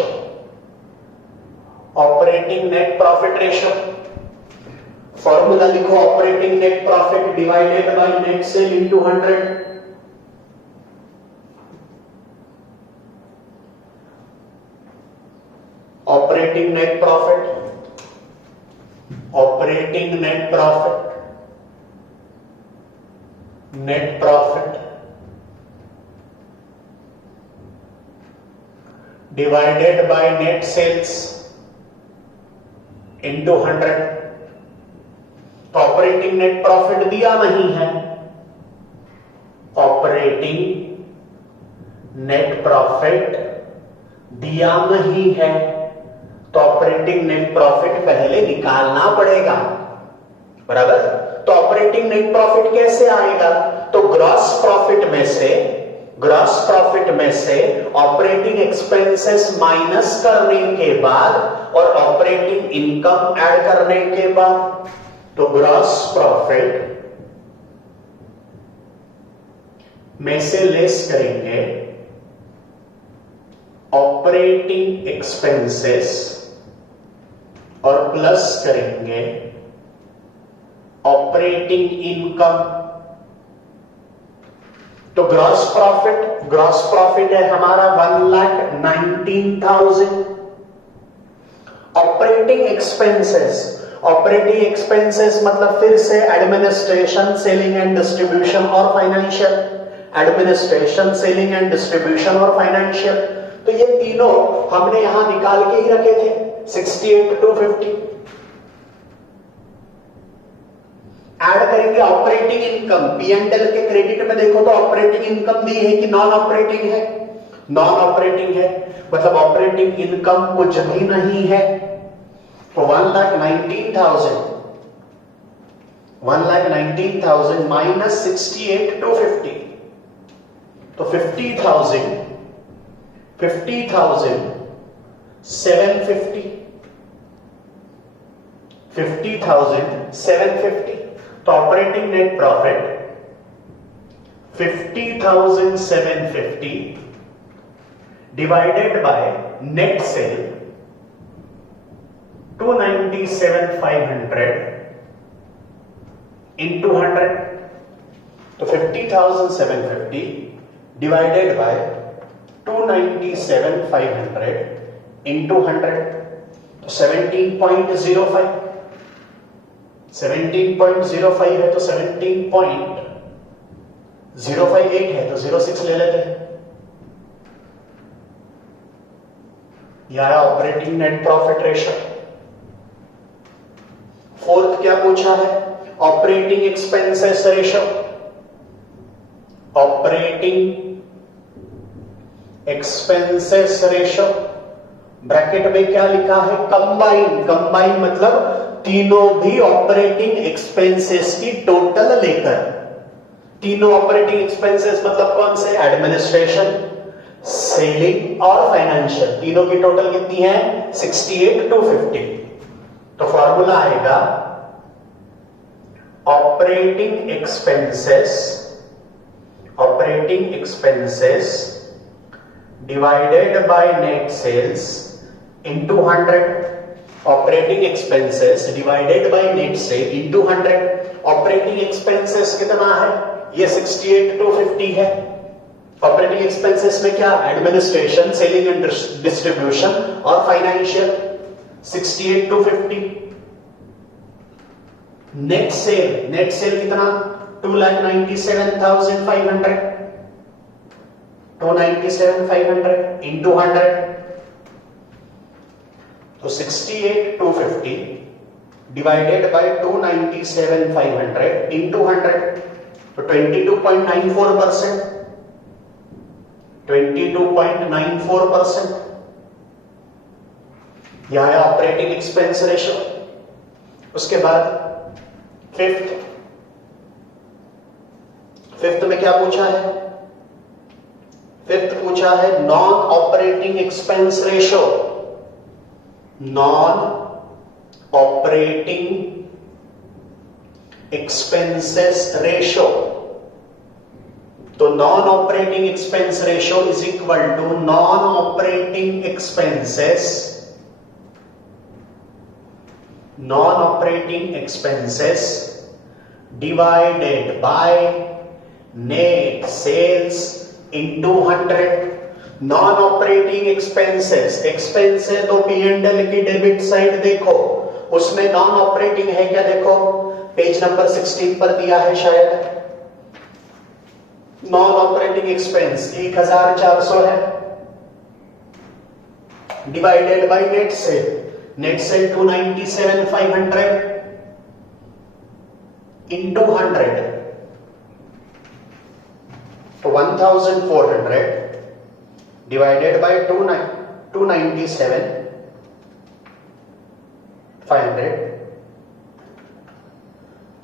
operating net profit ratio. Formula लिखो, operating net profit divided by net sale into 100। Operating net profit, operating net profit, net profit divided by net sales into 100। तो operating net profit दिया नहीं है, operating net profit दिया नहीं है, तो operating net profit पहले निकालना पड़ेगा, बराबर। तो ऑपरेटिंग नेट प्रॉफिट कैसे आएगा? तो ग्रॉस प्रॉफिट में से ऑपरेटिंग एक्सपेंसेस माइनस करने के बाद और ऑपरेटिंग इनकम ऐड करने के बाद, तो ग्रॉस प्रॉफिट में से लेस करेंगे ऑपरेटिंग एक्सपेंसेस और प्लस करेंगे ऑपरेटिंग इनकम। तो ग्रॉस प्रॉफिट है हमारा 1,19,000। ऑपरेटिंग एक्सपेंसेस मतलब फिर से एडमिनिस्ट्रेशन, सेलिंग एंड डिस्ट्रीब्यूशन और financial, administration, selling and distribution और फाइनेंशियल। तो ये तीनों हमने यहां निकाल के ही रखे थे 68,250। ऐड करेंगे ऑपरेटिंग इनकम, P&L के क्रेडिट में देखो तो ऑपरेटिंग इनकम दी है कि नॉन ऑपरेटिंग है? नॉन ऑपरेटिंग है, मतलब ऑपरेटिंग इनकम कुछ भी नहीं है। तो 1,19,000 माइनस 68,250, तो 50,750। तो operating net profit 50,750 divided by net sale 297,500 into 100. तो 50,750 divided by 297,500 into 100, तो 17.05 है तो 17.058 है तो 06 ले लेते हैं। यह आया operating net profit ratio. Fourth क्या पूछा है? Operating expenses ratio. Operating expenses ratio bracket में क्या लिखा है? कंबाइन। कंबाइन मतलब तीनों भी ऑपरेटिंग एक्सपेंसेस की टोटल लेकर। तीनों ऑपरेटिंग एक्सपेंसेस मतलब कौन से? एडमिनिस्ट्रेशन, सेलिंग और फाइनेंशियल। तीनों की टोटल कितनी है? 68,250। तो फॉर्मूला आएगा operating expenses divided by net sales into 100। Operating expenses divided by net sale into 100। Operating expenses कितना है? ये 68,250 है। ऑपरेटिंग एक्सपेंसेस में क्या? एडमिनिस्ट्रेशन, सेलिंग एंड डिस्ट्रीब्यूशन और फाइनेंशियल। 68,250। नेट सेल कितना? 2,97,500। 297,500 इंटू 100, तो 68,250 डिवाइडेड बाय 297,500 इंटू 100, तो 22.94%। 22.94%। यह है ऑपरेटिंग एक्सपेंस रेशियो। उसके बाद फिफ्थ में क्या पूछा है? फिफ्थ पूछा है non operating expense ratio. Non operating expenses ratio. तो non operating expense ratio is equal to non operating expenses divided by net sales into 100। Non operating expense है तो P&L की डेबिट साइड देखो, उसमें नॉन ऑपरेटिंग है क्या? देखो page number 16 पर दिया है शायद। नॉन ऑपरेटिंग एक्सपेंस 1,400 है divided by net cell 297,500 into 100, तो 1,400 डिवाइडेड बाय 297,500,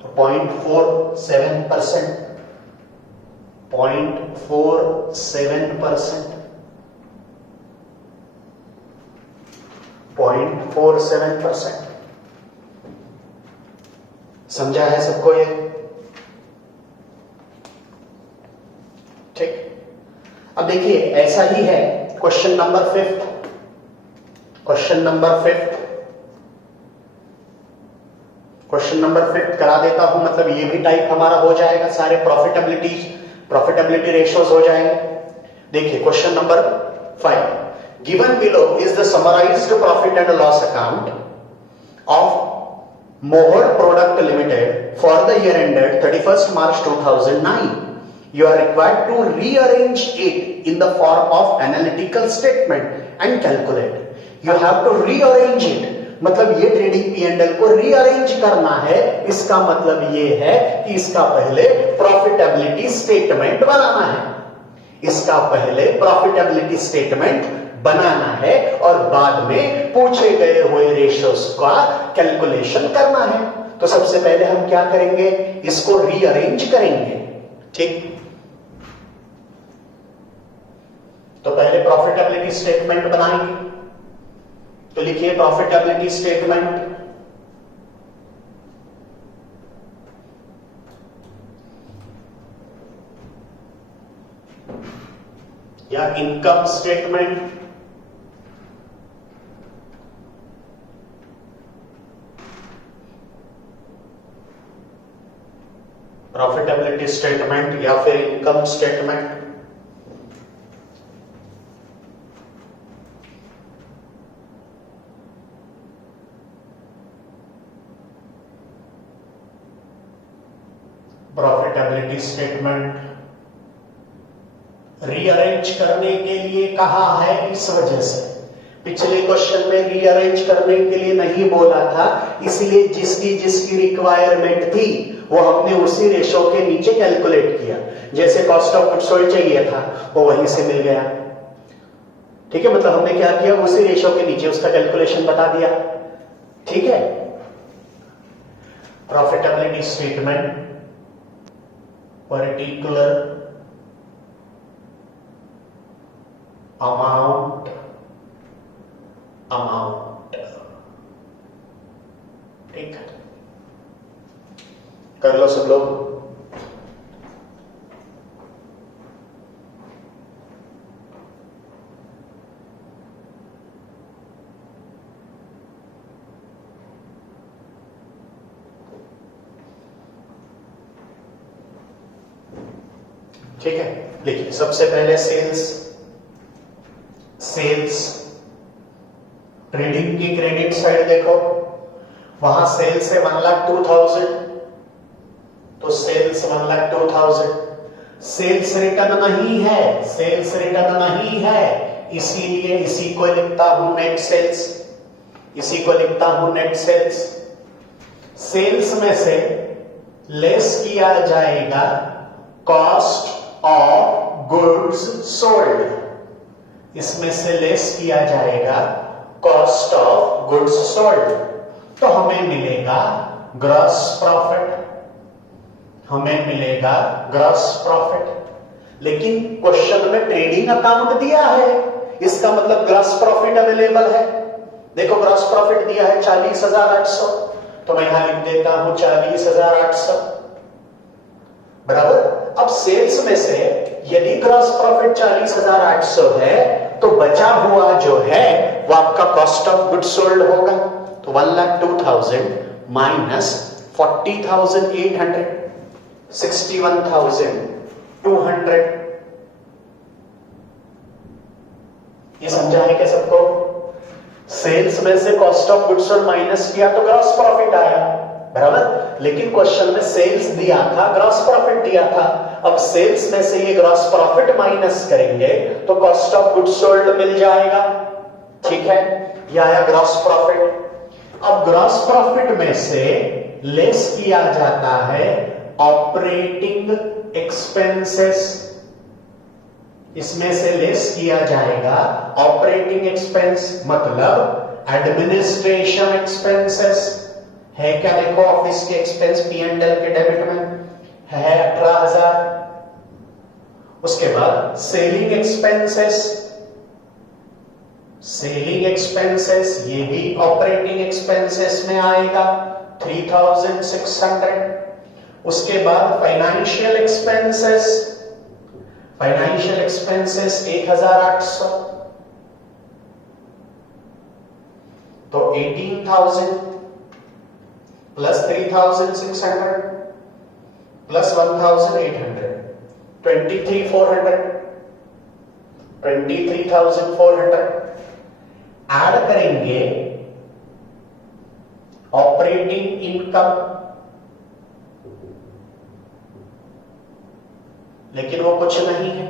तो 0.47%। 0.47%। समझा है सबको ये? ठीक। अब देखिए ऐसा ही है क्वेश्चन नंबर 5। क्वेश्चन नंबर 5 करा देता हूं, मतलब ये भी टाइप हमारा हो जाएगा, सारे प्रॉफिटेबिलिटी रेशियोज हो जाएंगे। देखिए question number 5, given below is the summarised profit and loss account of मोहर product limited for the year ended 31st March 2009. You are required to rearrange it in the form of analytical statement and calculate. You have to rearrange it, मतलब ये trading P&L को rearrange करना है। इसका मतलब ये है कि इसका पहले प्रॉफिटेबिलिटी स्टेटमेंट बनाना है। और बाद में पूछे गए हुए रेशियोज का कैलकुलेशन करना है। तो सबसे पहले हम क्या करेंगे? इसको रीअरेंज करेंगे। ठीक, तो पहले प्रॉफिटेबिलिटी स्टेटमेंट बनाएंगे। तो लिखिए प्रॉफिटेबिलिटी स्टेटमेंट। या इनकम स्टेटमेंट, प्रॉफिटेबिलिटी स्टेटमेंट या फिर income statement. Profitability statement rearrange करने के लिए कहा है इस वजह से, पिछले क्वेश्चन में रीअरेंज करने के लिए नहीं बोला था, इसलिए जिसकी जिसकी रिक्वायरमेंट थी वो हमने उसी रेशो के नीचे कैलकुलेट किया। जैसे कॉस्ट ऑफ गुड्स सोल्ड चाहिए था वो वहीं से मिल गया, ठीक है, मतलब हमने क्या किया, उसी रेशो के नीचे उसका कैलकुलेशन बता दिया, ठीक है। प्रॉफिटेबिलिटी स्टेटमेंट पर्टिकुलर अमाउंट ठीक है, कर लो सब लोग। ठीक है, देखिए सबसे पहले सेल्स ट्रेडिंग की क्रेडिट साइड देखो, वहां सेल्स है 1,02,000, तो सेल्स 1,02,000, सेल्स रिटर्न नहीं है, इसीलिए इसी को लिखता हूं नेट सेल्स। सेल्स में से लेस किया जाएगा कॉस्ट ऑफ गुड्स सोल्ड, इसमें से लेस किया जाएगा कॉस्ट ऑफ गुड्स सोल्ड, तो हमें मिलेगा ग्रॉस प्रॉफिट। लेकिन क्वेश्चन में ट्रेडिंग अकाउंट दिया है, इसका मतलब ग्रॉस प्रॉफिट अवेलेबल है। देखो ग्रॉस प्रॉफिट दिया है 40,800, तो मैं यहां लिख देता हूं 40,800 बराबर। अब सेल्स में से यदि ग्रॉस प्रॉफिट 40,800 है तो बचा हुआ जो है वो आपका कॉस्ट ऑफ गुड्स सोल्ड होगा, तो 1,02,000 माइनस 40,800 61,200। ये समझा है क्या सबको? सेल्स में से cost of goods sold minus किया तो ग्रॉस प्रॉफिट आया, बराबर। लेकिन क्वेश्चन में सेल्स दिया था, ग्रॉस प्रॉफिट दिया था। अब सेल्स में से ये ग्रॉस प्रॉफिट माइनस करेंगे तो कॉस्ट ऑफ गुड्स सोल्ड मिल जाएगा, ठीक है, यह आया ग्रॉस प्रॉफिट। अब ग्रॉस प्रॉफिट में से लेस किया जाता है ऑपरेटिंग एक्सपेंसेस, इसमें से लेस किया जाएगा ऑपरेटिंग एक्सपेंस, मतलब एडमिनिस्ट्रेशन एक्सपेंसेस है क्या, देखो ऑफिस के एक्सपेंस P&L के डेबिट में है 18,000। उसके बाद सेलिंग एक्सपेंसेस ये भी ऑपरेटिंग एक्सपेंसेस में आएगा 3,600। उसके बाद फाइनेंशियल एक्सपेंसेस 1,800, तो 18,000 प्लस 3,600 प्लस 1,800 23,400 ऐड करेंगे ऑपरेटिंग इनकम, लेकिन वो कुछ नहीं है,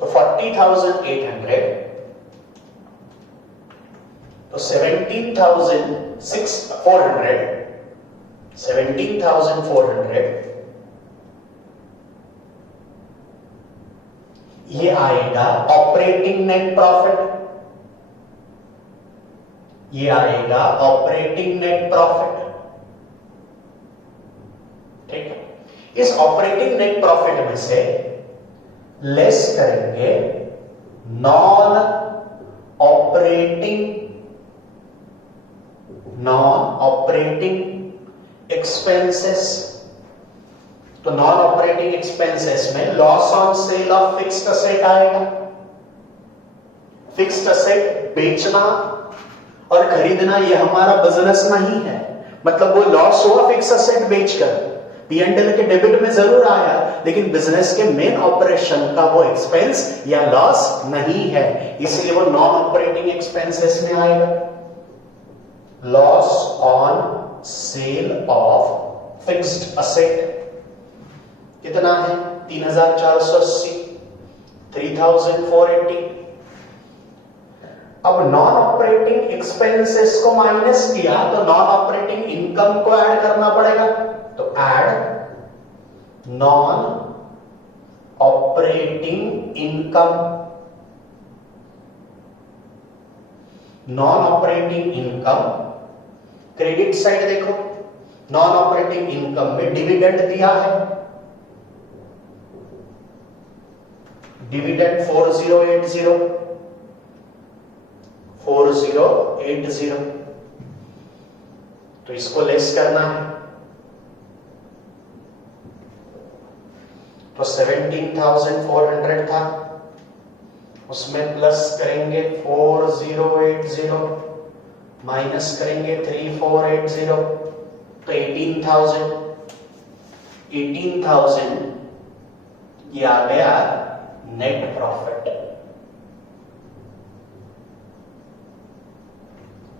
तो 40,800, तो 17,400 ये आएगा ऑपरेटिंग नेट प्रॉफिट, ठीक है। इस ऑपरेटिंग नेट प्रॉफिट में से लेस करेंगे नॉन ऑपरेटिंग एक्सपेंसेस, तो नॉन ऑपरेटिंग एक्सपेंसेस में loss on sale of fixed asset आएगा, फिक्स्ड असेट बेचना और खरीदना ये हमारा बिजनेस नहीं है, मतलब वो लॉस हुआ फिक्स असेट बेचकर, P&L के डेबिट में जरूर आया, लेकिन बिजनेस के मेन ऑपरेशन का वो एक्सपेंस या लॉस नहीं है, इसलिए वो नॉन ऑपरेटिंग एक्सपेंसेस में आएगा। Loss on sale of fixed asset कितना है? 3480, 3480। अब नॉन ऑपरेटिंग एक्सपेंसेस को माइनस किया तो नॉन ऑपरेटिंग इनकम को ऐड करना पड़ेगा, तो add non operating income. Non operating income credit side देखो, नॉन ऑपरेटिंग इनकम में डिविडेंड दिया है, डिविडेंड 4080, 4080, तो इसको लेस करना है, तो 17,400 था, उसमें प्लस करेंगे 4080, माइनस करेंगे 3480, तो 18,000 ये आ गया नेट प्रॉफिट,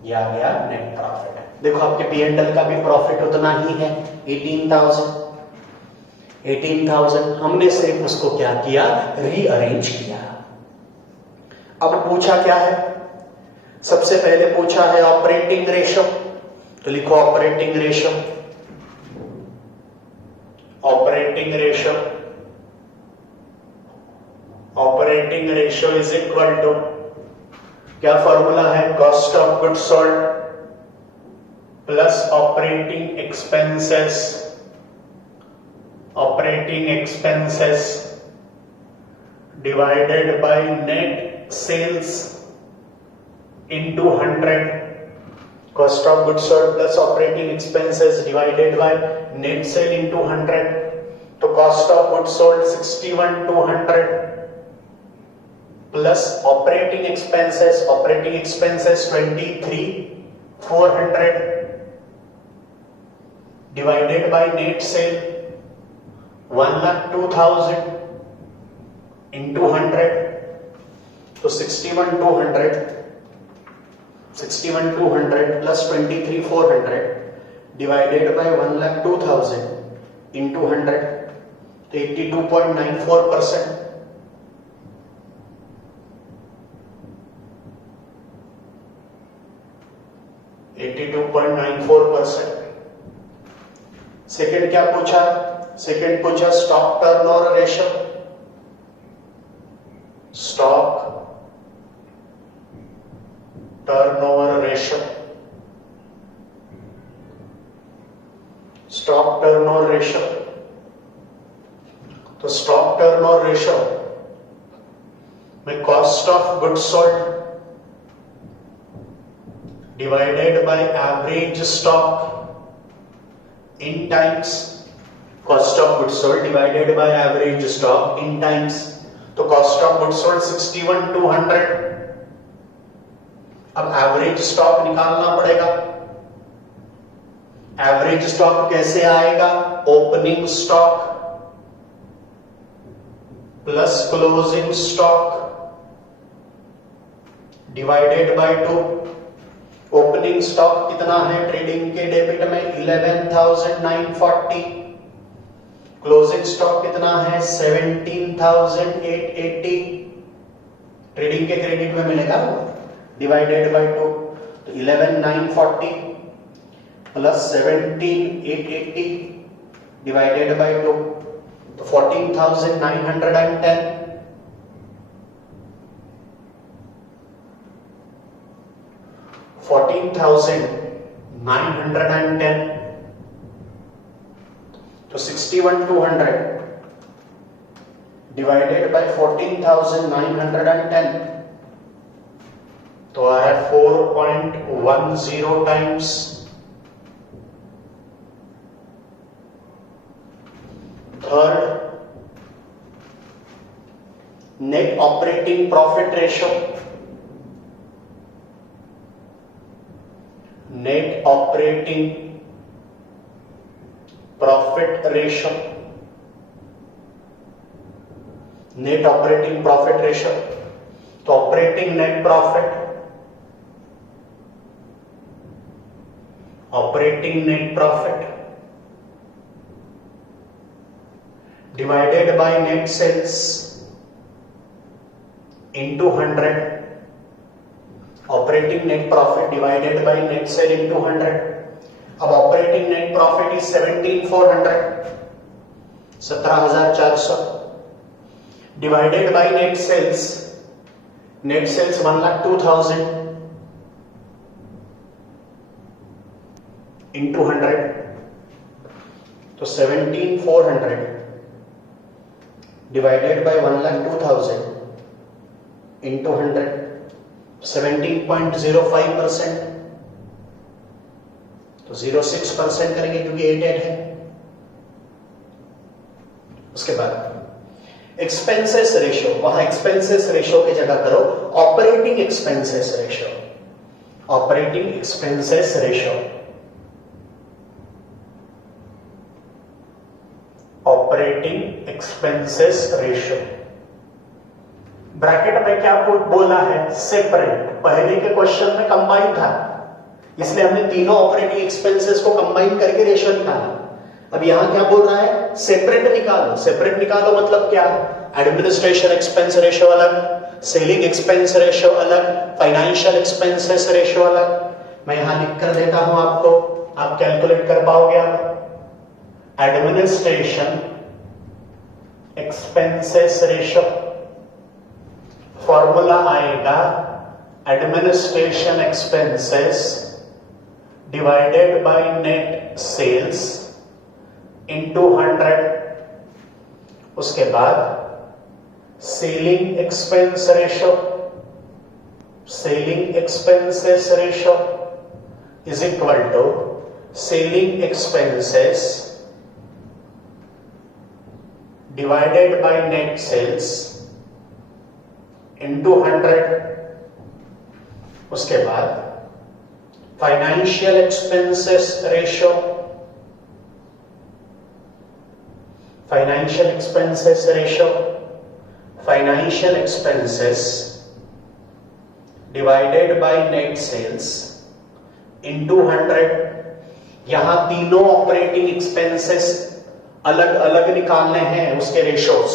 ये आ गया नेट प्रॉफिट। देखो आपके P&L का भी प्रॉफिट उतना ही है, 18,000। हमने सिर्फ उसको क्या किया? रीअरेंज किया। अब पूछा क्या है? सबसे पहले पूछा है ऑपरेटिंग रेशो, तो लिखो operating ratio. Operating ratio, operating ratio is equal to, क्या फॉर्मूला है? Cost of goods sold plus operating expenses, operating expenses divided by net sales into 100, cost of goods sold plus operating expenses divided by net sale into 100, तो cost of goods sold 61,200 plus operating expenses 23,400 divided by net sale 1,02,000 into 100, तो 61,200 plus 23,400 divided by 1,02,000 into 100, तो 82.94%। Second क्या पूछा? Second पूछा stock turnover ratio, stock turnover ratio, stock turnover ratio, तो stock turnover ratio में cost of goods sold divided by average stock in times, cost of goods sold divided by average stock in times, तो cost of goods sold 61,200। अब average stock निकालना पड़ेगा। Average stock कैसे आएगा? Opening stock plus closing stock divided by 2। Opening stock कितना है trading के debit में? 11,940। क्लोजिंग स्टॉक कितना है? 17,880। ट्रेडिंग के क्रेडिट में मिलेगा डिवाइडेड बाय 2, तो 11,940 प्लस 17,880 डिवाइडेड बाय 2, तो 14,910। 14,910, तो 61,200 डिवाइडेड बाय 14,910, तो आ रहा है 4.10 times. Third, net operating profit ratio, net operating profit ratio, net operating profit ratio. तो operating net profit, operating net profit divided by net sales into 100, operating net profit divided by net sale into 100. अब operating net profit is 17,400, 17,400 divided by net sales 1,02,000 into 100, तो 17,400 divided by 1,02,000 into 100, 17.05%, तो 06% करेंगे क्योंकि 88 है। उसके बाद expenses ratio, वहां expenses ratio की जगह करो operating expenses ratio, operating expenses ratio, operating expenses ratio. Bracket में क्या बोला है? सेपरेट। पहले के क्वेश्चन में कंबाइन था, इसलिए हमने तीनों ऑपरेटिंग एक्सपेंसेस को कंबाइन करके रेशियो निकाला। अब यहां क्या बोल रहा है? सेपरेट निकालो। सेपरेट निकालो मतलब क्या? एडमिनिस्ट्रेशन एक्सपेंस रेशियो अलग, सेलिंग एक्सपेंस रेशियो अलग, फाइनेंशियल एक्सपेंसेस रेशियो अलग। मैं यहां लिख कर देता हूं आपको, आप कैलकुलेट कर पाओगे। आप एडमिनिस्ट्रेशन एक्सपेंसेस रेशियो, फॉर्मूला आएगा administration expenses divided by net sales into 100। उसके बाद selling expense ratio, selling expenses ratio is equal to selling expenses divided by net sales into 100। उसके बाद financial expenses ratio, financial expenses ratio, financial expenses divided by net sales into 100। यहां तीनों operating expenses अलग अलग निकालने हैं, उसके ratios.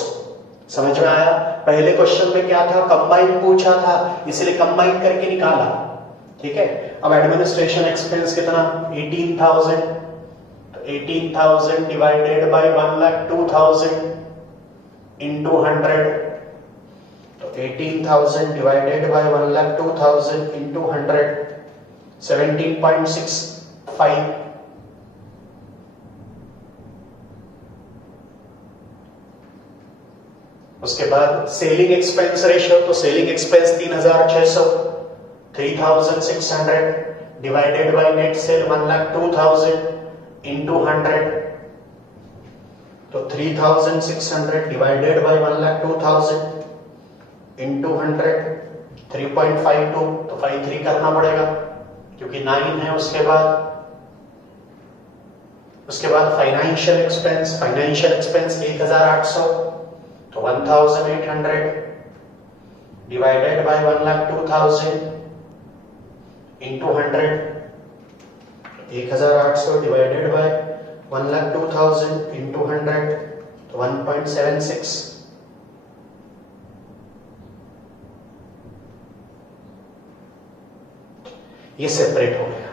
समझ में आया? पहले क्वेश्चन में क्या था? कंबाइन पूछा था, इसलिए कंबाइन करके निकाला। ठीक है। अब एडमिनिस्ट्रेशन एक्सपेंस कितना? 18,000, तो 18,000 डिवाइडेड बाय 1,02,000 इनटू 100, तो 18,000 डिवाइडेड बाय 1,02,000 इनटू 100, 17.65। उसके बाद सेलिंग एक्सपेंस रेशियो, तो selling expense 3,600, 3,600 divided by net cell 1,02,000 into 100, तो 3,600 डिवाइडेड बाय 1,02,000 इनटू 100, 3.52, तो 53 करना पड़ेगा क्योंकि 9 है। उसके बाद फाइनेंशियल एक्सपेंस, फाइनेंशियल एक्सपेंस 1,800, तो 1,800 divided by 1,02,000 into 100, 1,800 divided by 1,02,000 into 100, तो 1.76। ये सेपरेट हो गया,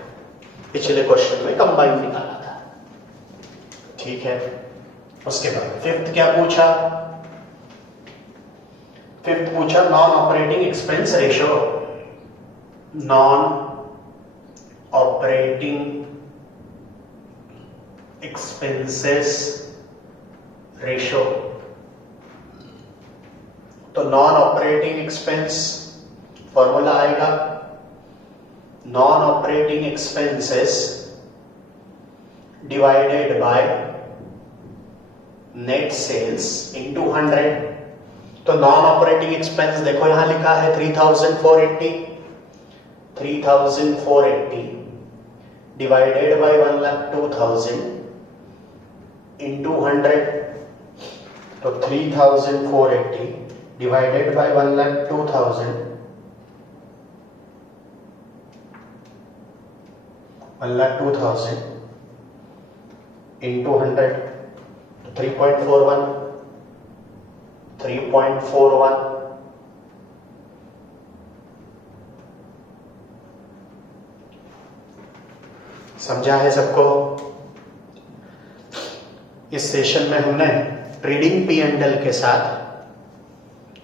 पिछले क्वेश्चन में कंबाइन निकाला था। ठीक है। उसके बाद फिफ्थ क्या पूछा? फिफ्थ पूछा non operating expense ratio, non operating expenses ratio. तो नॉन ऑपरेटिंग एक्सपेंस फॉर्मूला आएगा non operating expenses divided by net sales into 100। तो नॉन ऑपरेटिंग एक्सपेंस देखो यहां लिखा है 3,480, डिवाइडेड बाय 1,02,000 into 100, तो 3,480 डिवाइडेड बाय 1,02,000 into 100, तो 3.41 समझा है सबको? इस सेशन में हमने ट्रेडिंग P&L के साथ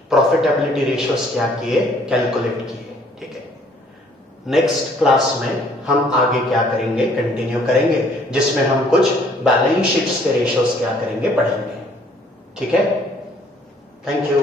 प्रॉफिटेबिलिटी रेशियोज क्या किए, कैलकुलेट किए। ठीक है, नेक्स्ट क्लास में हम आगे क्या करेंगे, कंटिन्यू करेंगे, जिसमें हम कुछ बैलेंस शीट्स के रेशियोज क्या करेंगे, पढ़ेंगे। ठीक है, थैंक यू।